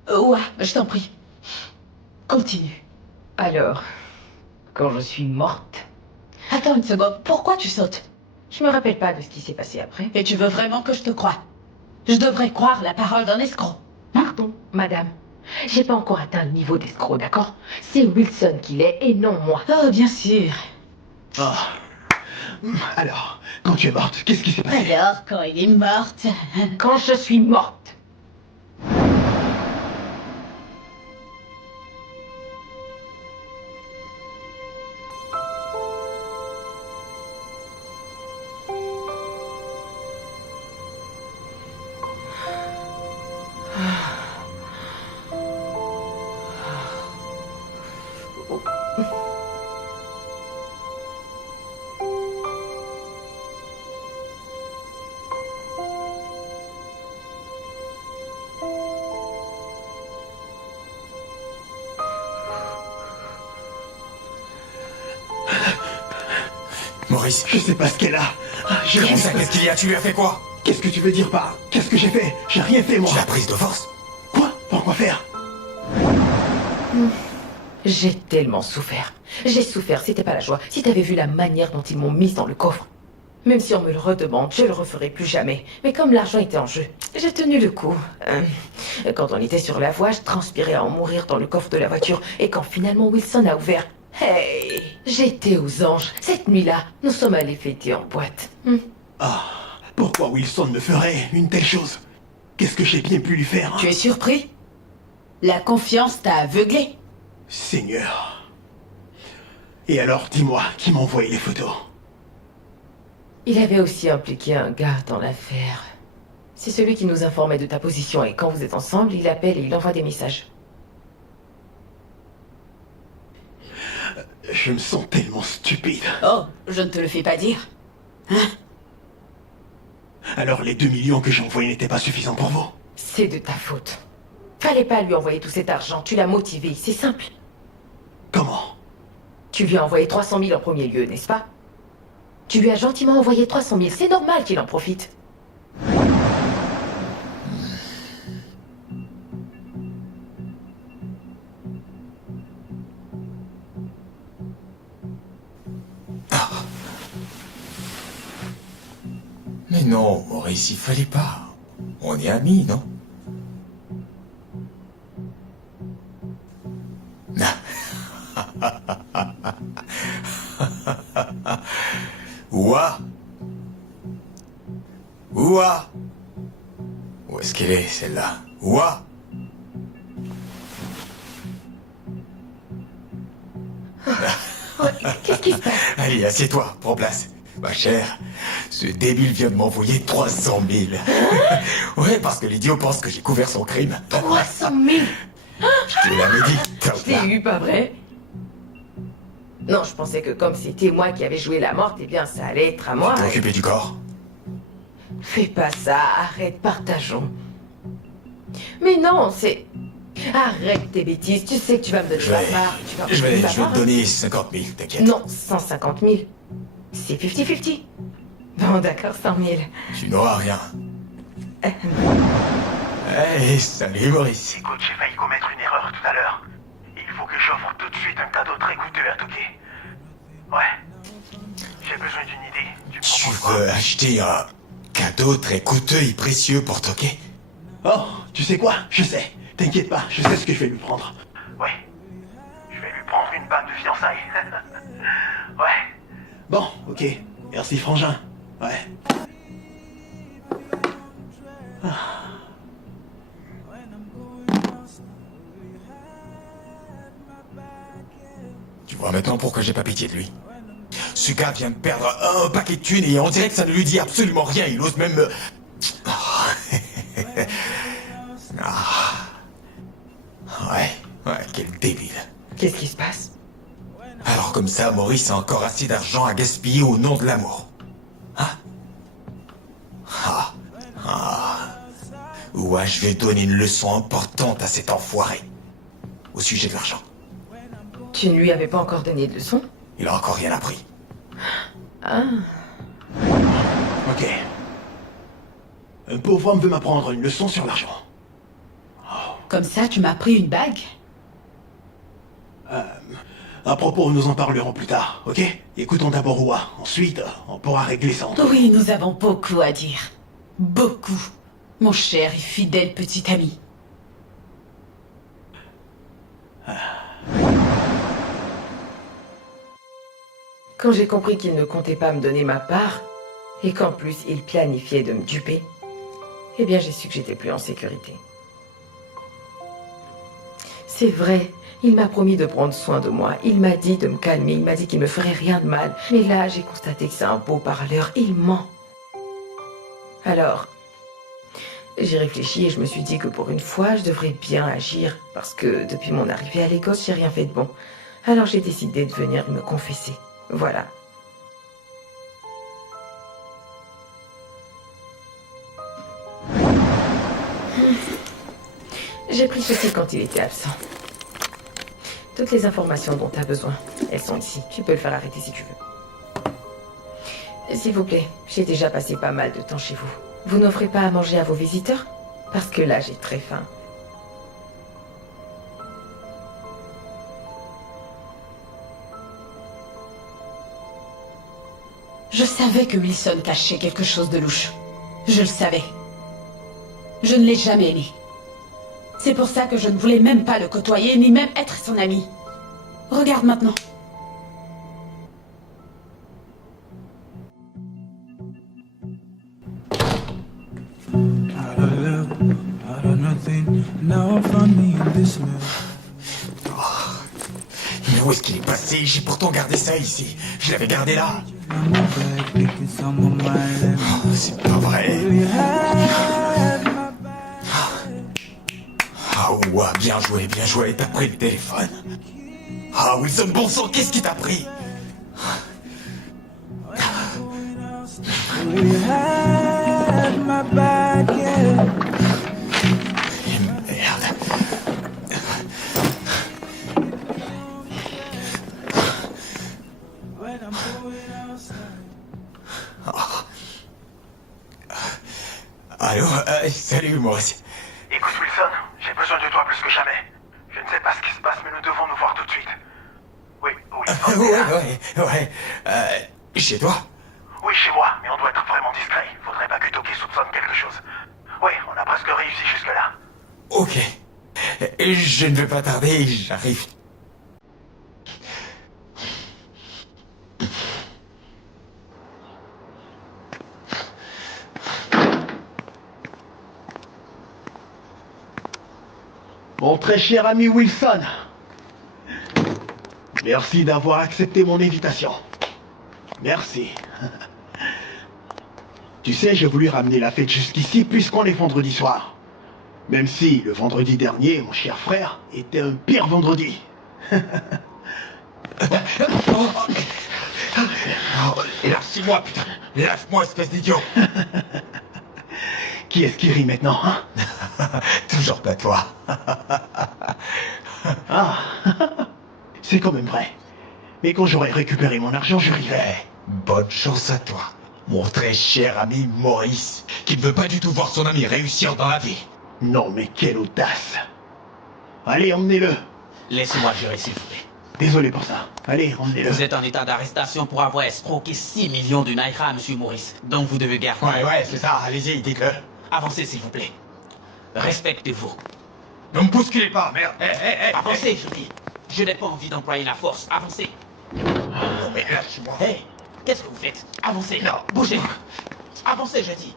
Ouais, je t'en prie. Continue. Alors, quand je suis morte, Attends une seconde, pourquoi tu sautes? je me rappelle pas de ce qui s'est passé après. Et tu veux vraiment que je te croie? Je devrais croire la parole d'un escroc. Pardon, madame. J'ai pas encore atteint le niveau d'escroc, d'accord? C'est Wilson qui l'est et non moi. Oh, bien sûr. Ah. Alors, quand tu es morte, qu'est-ce qui s'est passé? Alors, quand il est morte... Quand je suis morte. Maurice, Je sais pas ce qu'elle a. J'ai rien qu'est-ce qu'il y a? Tu lui as fait quoi? Qu'est-ce que tu veux dire par... Qu'est-ce que j'ai fait? J'ai rien fait, moi. Tu l'as prise de force? Quoi? Pourquoi faire? J'ai tellement souffert. J'ai souffert, c'était pas la joie. Si t'avais vu la manière dont ils m'ont mise dans le coffre. Même si on me le redemande, je le referai plus jamais. Mais comme l'argent était en jeu, j'ai tenu le coup. Quand on était sur la voie, je transpirais à en mourir dans le coffre de la voiture. Et quand finalement Wilson a ouvert... Hey! J'étais aux anges. Cette nuit-là, nous sommes allés fêter en boîte. Ah, pourquoi Wilson me ferait une telle chose? Qu'est-ce que j'ai bien pu lui faire? Tu es surpris? La confiance t'a aveuglé. Seigneur. Et alors, dis-moi, qui m'a envoyé les photos? Il avait aussi impliqué un gars dans l'affaire. C'est celui qui nous informait de ta position et quand vous êtes ensemble, il appelle et il envoie des messages. Je me sens tellement stupide. Oh, je ne te le fais pas dire. Alors les 2 millions que j'ai envoyés n'étaient pas suffisants pour vous? C'est de ta faute. Fallait pas lui envoyer tout cet argent, tu l'as motivé, c'est simple. Comment? Tu lui as envoyé 300 000 en premier lieu, n'est-ce pas? Tu lui as gentiment envoyé 300 000, c'est normal qu'il en profite. Mais non, Maurice, il fallait pas. On est amis, non? Ouah! Ouah! Où est-ce qu'elle est, celle-là? Ouah! Qu'est-ce qui se passe? Allez, assieds-toi, prends place. Ma chère, ce débile vient de m'envoyer 300 000. Ouais, parce que l'idiot pense que j'ai couvert son crime. 300 000? Je te l'avais dit. Je t'ai eu, pas vrai? Non, je pensais que comme c'était moi qui avais joué la morte, eh bien ça allait être à moi. Tu t'es occupé du corps. Fais pas ça, arrête, partageons. Mais non, c'est... Arrête tes bêtises, tu sais que tu vas me donner Je la vais... part. Tu vas me Je donner vais la part, te donner 50 000, t'inquiète. Non, 150 000. C'est 50-50. Bon, d'accord, 100 000. Tu n'auras rien. Hey, salut Maurice. Écoute, j'ai failli commettre une erreur tout à l'heure. Il faut que j'offre tout de suite un cadeau très coûteux à Toké. Ouais. J'ai besoin d'une idée. Tu veux acheter un cadeau très coûteux et précieux pour Toké? Oh, tu sais quoi? Je sais. T'inquiète pas, je sais ce que je vais lui prendre. Ouais. Je vais lui prendre une bague de fiançailles. Ouais. Bon, ok. Merci, frangin. Ouais. Tu vois maintenant pourquoi j'ai pas pitié de lui. Ce gars vient de perdre un paquet de thunes et on dirait que ça ne lui dit absolument rien. Il ose même me... Ah. Ouais, quel débile. Qu'est-ce qui se passe? Alors comme ça, Maurice a encore assez d'argent à gaspiller au nom de l'amour. Hein? Ouais, je vais donner une leçon importante à cet enfoiré. Au sujet de l'argent. Tu ne lui avais pas encore donné de leçon? Il a encore rien appris. Ah. Ok. Un pauvre homme veut m'apprendre une leçon sur l'argent. Comme ça, tu m'as pris une bague? À propos, nous en parlerons plus tard, ok? Écoutons d'abord Oua. Ensuite, on pourra régler ça entre nous. Oui, nous avons beaucoup à dire. Beaucoup. Mon cher et fidèle petit ami. Quand j'ai compris qu'il ne comptait pas me donner ma part, et qu'en plus il planifiait de me duper, eh bien j'ai su que j'étais plus en sécurité. C'est vrai, il m'a promis de prendre soin de moi, il m'a dit de me calmer, il m'a dit qu'il me ferait rien de mal, mais là j'ai constaté que c'est un beau parleur, il ment. Alors, j'ai réfléchi et je me suis dit que pour une fois je devrais bien agir, parce que depuis mon arrivée à l'Écosse, j'ai rien fait de bon. Alors j'ai décidé de venir me confesser. Voilà. J'ai pris ceci quand il était absent. Toutes les informations dont tu as besoin, elles sont ici. Tu peux le faire arrêter si tu veux. S'il vous plaît, j'ai déjà passé pas mal de temps chez vous. Vous n'offrez pas à manger à vos visiteurs? Parce que là, j'ai très faim. Je savais que Wilson cachait quelque chose de louche. Je le savais. Je ne l'ai jamais aimé. C'est pour ça que je ne voulais même pas le côtoyer, ni même être son ami. Regarde maintenant. Mais où est-ce qu'il est passé? J'ai pourtant gardé ça ici. Je l'avais gardé là. Oh, c'est pas vrai. Ah ouais, bien joué, t'as pris le téléphone. Ah Wilson, bon sang, qu'est-ce qui t'a pris? Merde. Allô, salut Maurice. Écoute Wilson, j'ai besoin de toi plus que jamais. Je ne sais pas ce qui se passe, mais nous devons nous voir tout de suite. Oui, Ouais. Chez toi? Oui, chez moi, mais on doit être vraiment discret. Faudrait pas que Toké soupçonne quelque chose. Oui, on a presque réussi jusque-là. Ok. Je ne vais pas tarder, j'arrive. Mon très cher ami Wilson, merci d'avoir accepté mon invitation. Merci. Tu sais, j'ai voulu ramener la fête jusqu'ici puisqu'on est vendredi soir. Même si le vendredi dernier, mon cher frère, était un pire vendredi. Lâche-moi, putain. Lâche-moi, espèce d'idiot. Qui est-ce qui rit maintenant, hein? Toujours pas toi. Ah, c'est quand même vrai. Mais quand j'aurai récupéré mon argent, je rirai. Bonne chance à toi. Mon très cher ami Maurice, qui ne veut pas du tout voir son ami réussir dans la vie. Non, mais quelle audace. Allez, emmenez-le. Laissez-moi gérer, s'il vous plaît. Désolé pour ça. Allez, emmenez-le. Vous êtes en état d'arrestation pour avoir escroqué 6 millions de Naira, monsieur Maurice. Donc vous devez garder. Ouais, c'est ça. Allez-y, dites-le. Avancez, s'il vous plaît. Respectez-vous. Ne me bousculez pas, merde. Avancez, je dis. Je n'ai pas envie d'employer la force. Avancez. Non, mais lâche-moi. Hé, qu'est-ce que vous faites? Avancez. Non, bougez. Avancez, je dis.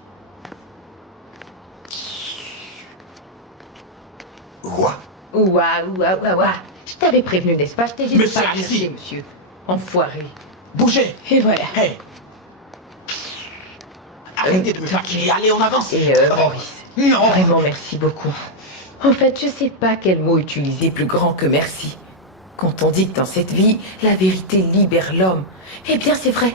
Quoi? Ouah. Je t'avais prévenu, n'est-ce pas? Je t'ai dit de Monsieur, pas allez-y. chercher, monsieur. Enfoiré. Bougez. Et voilà. Hé. Arrêtez de me claquer. Allez, on avance. Et Maurice, Non. vraiment merci beaucoup. En fait, je sais pas quel mot utiliser plus grand que merci. Quand on dit que dans cette vie, la vérité libère l'homme, eh bien c'est vrai.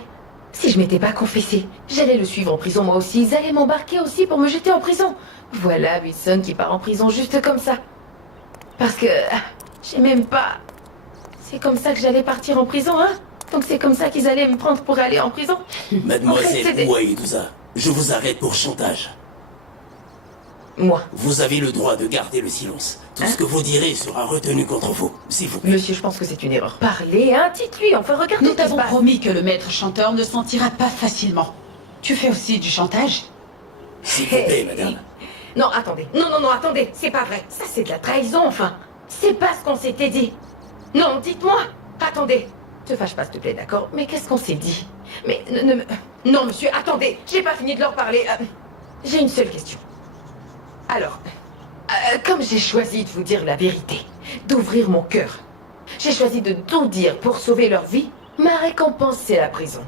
Si je m'étais pas confessé, j'allais le suivre en prison moi aussi. Ils allaient m'embarquer aussi pour me jeter en prison. Voilà Wilson qui part en prison juste comme ça. Parce que... j'ai même pas... C'est comme ça que j'allais partir en prison, hein? Donc c'est comme ça qu'ils allaient me prendre pour aller en prison? Mademoiselle Ouaïdouza, je vous arrête pour chantage. Moi. Vous avez le droit de garder le silence. Tout ce que vous direz sera retenu contre vous, s'il vous plaît. Monsieur, je pense que c'est une erreur. Parlez, hein? Dites-lui, enfin regardez. Nous t'avons promis que le maître chanteur ne s'en tirera pas facilement. Tu fais aussi du chantage? S'il vous plaît, madame. Non, attendez. Non, attendez. C'est pas vrai. Ça, c'est de la trahison, enfin. C'est pas ce qu'on s'était dit. Non, dites-moi. Attendez. Te fâche pas, s'il te plaît, d'accord? Mais qu'est-ce qu'on s'est dit? Mais non, monsieur, attendez. J'ai pas fini de leur parler. J'ai une seule question. Alors, comme j'ai choisi de vous dire la vérité, d'ouvrir mon cœur, j'ai choisi de tout dire pour sauver leur vie, ma récompense, c'est la prison.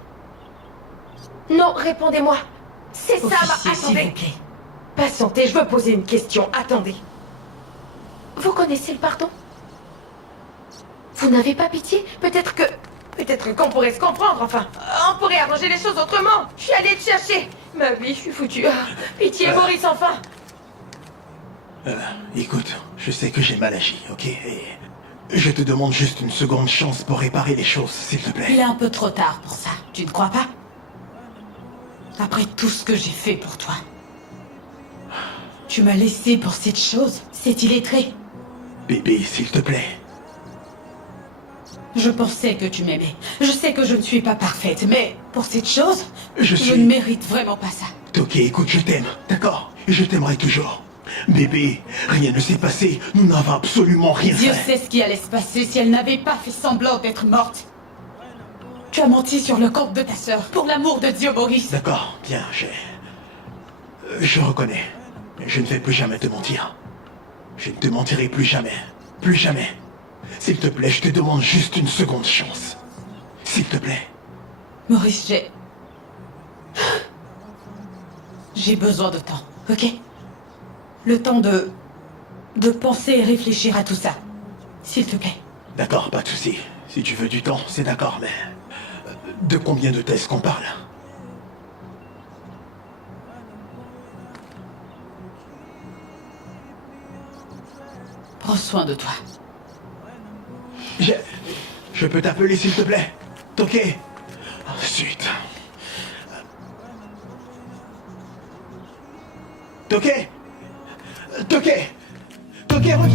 Non, répondez-moi. C'est ça, Officier, s'il attendez. vous plaît. Patientez, je veux poser une question. Attendez. Vous connaissez le pardon? Vous n'avez pas pitié? Peut-être qu'on pourrait se comprendre, enfin. On pourrait arranger les choses autrement. Je suis allée te chercher. Ma vie, je suis foutue. Ah, pitié, Maurice, enfin. Écoute, je sais que j'ai mal agi, ok? Et je te demande juste une seconde chance pour réparer les choses, s'il te plaît. Il est un peu trop tard pour ça, tu ne crois pas? Après tout ce que j'ai fait pour toi. Tu m'as laissé pour cette chose, c'est illettré. Bébé, s'il te plaît. Je pensais que tu m'aimais. Je sais que je ne suis pas parfaite, mais pour cette chose, Je ne mérite vraiment pas ça. Ok, écoute, je t'aime, d'accord? Et je t'aimerai toujours. Bébé, rien ne s'est passé, nous n'avons absolument rien Dieu fait. sait ce qui allait se passer si elle n'avait pas fait semblant d'être morte. Tu as menti sur le compte de ta sœur, pour l'amour de Dieu, Maurice. D'accord, bien, je reconnais. Je ne vais plus jamais te mentir. Je ne te mentirai plus jamais. Plus jamais. S'il te plaît, je te demande juste une seconde chance. S'il te plaît. Maurice, j'ai besoin de temps, ok? Le temps de penser et réfléchir à tout ça. S'il te plaît. D'accord, pas de souci. Si tu veux du temps, c'est d'accord, mais... de combien de tests qu'on parle? Prends soin de toi. Je peux t'appeler, s'il te plaît? Toqué? Ensuite... Toqué? Toqué? Toqué, reviens!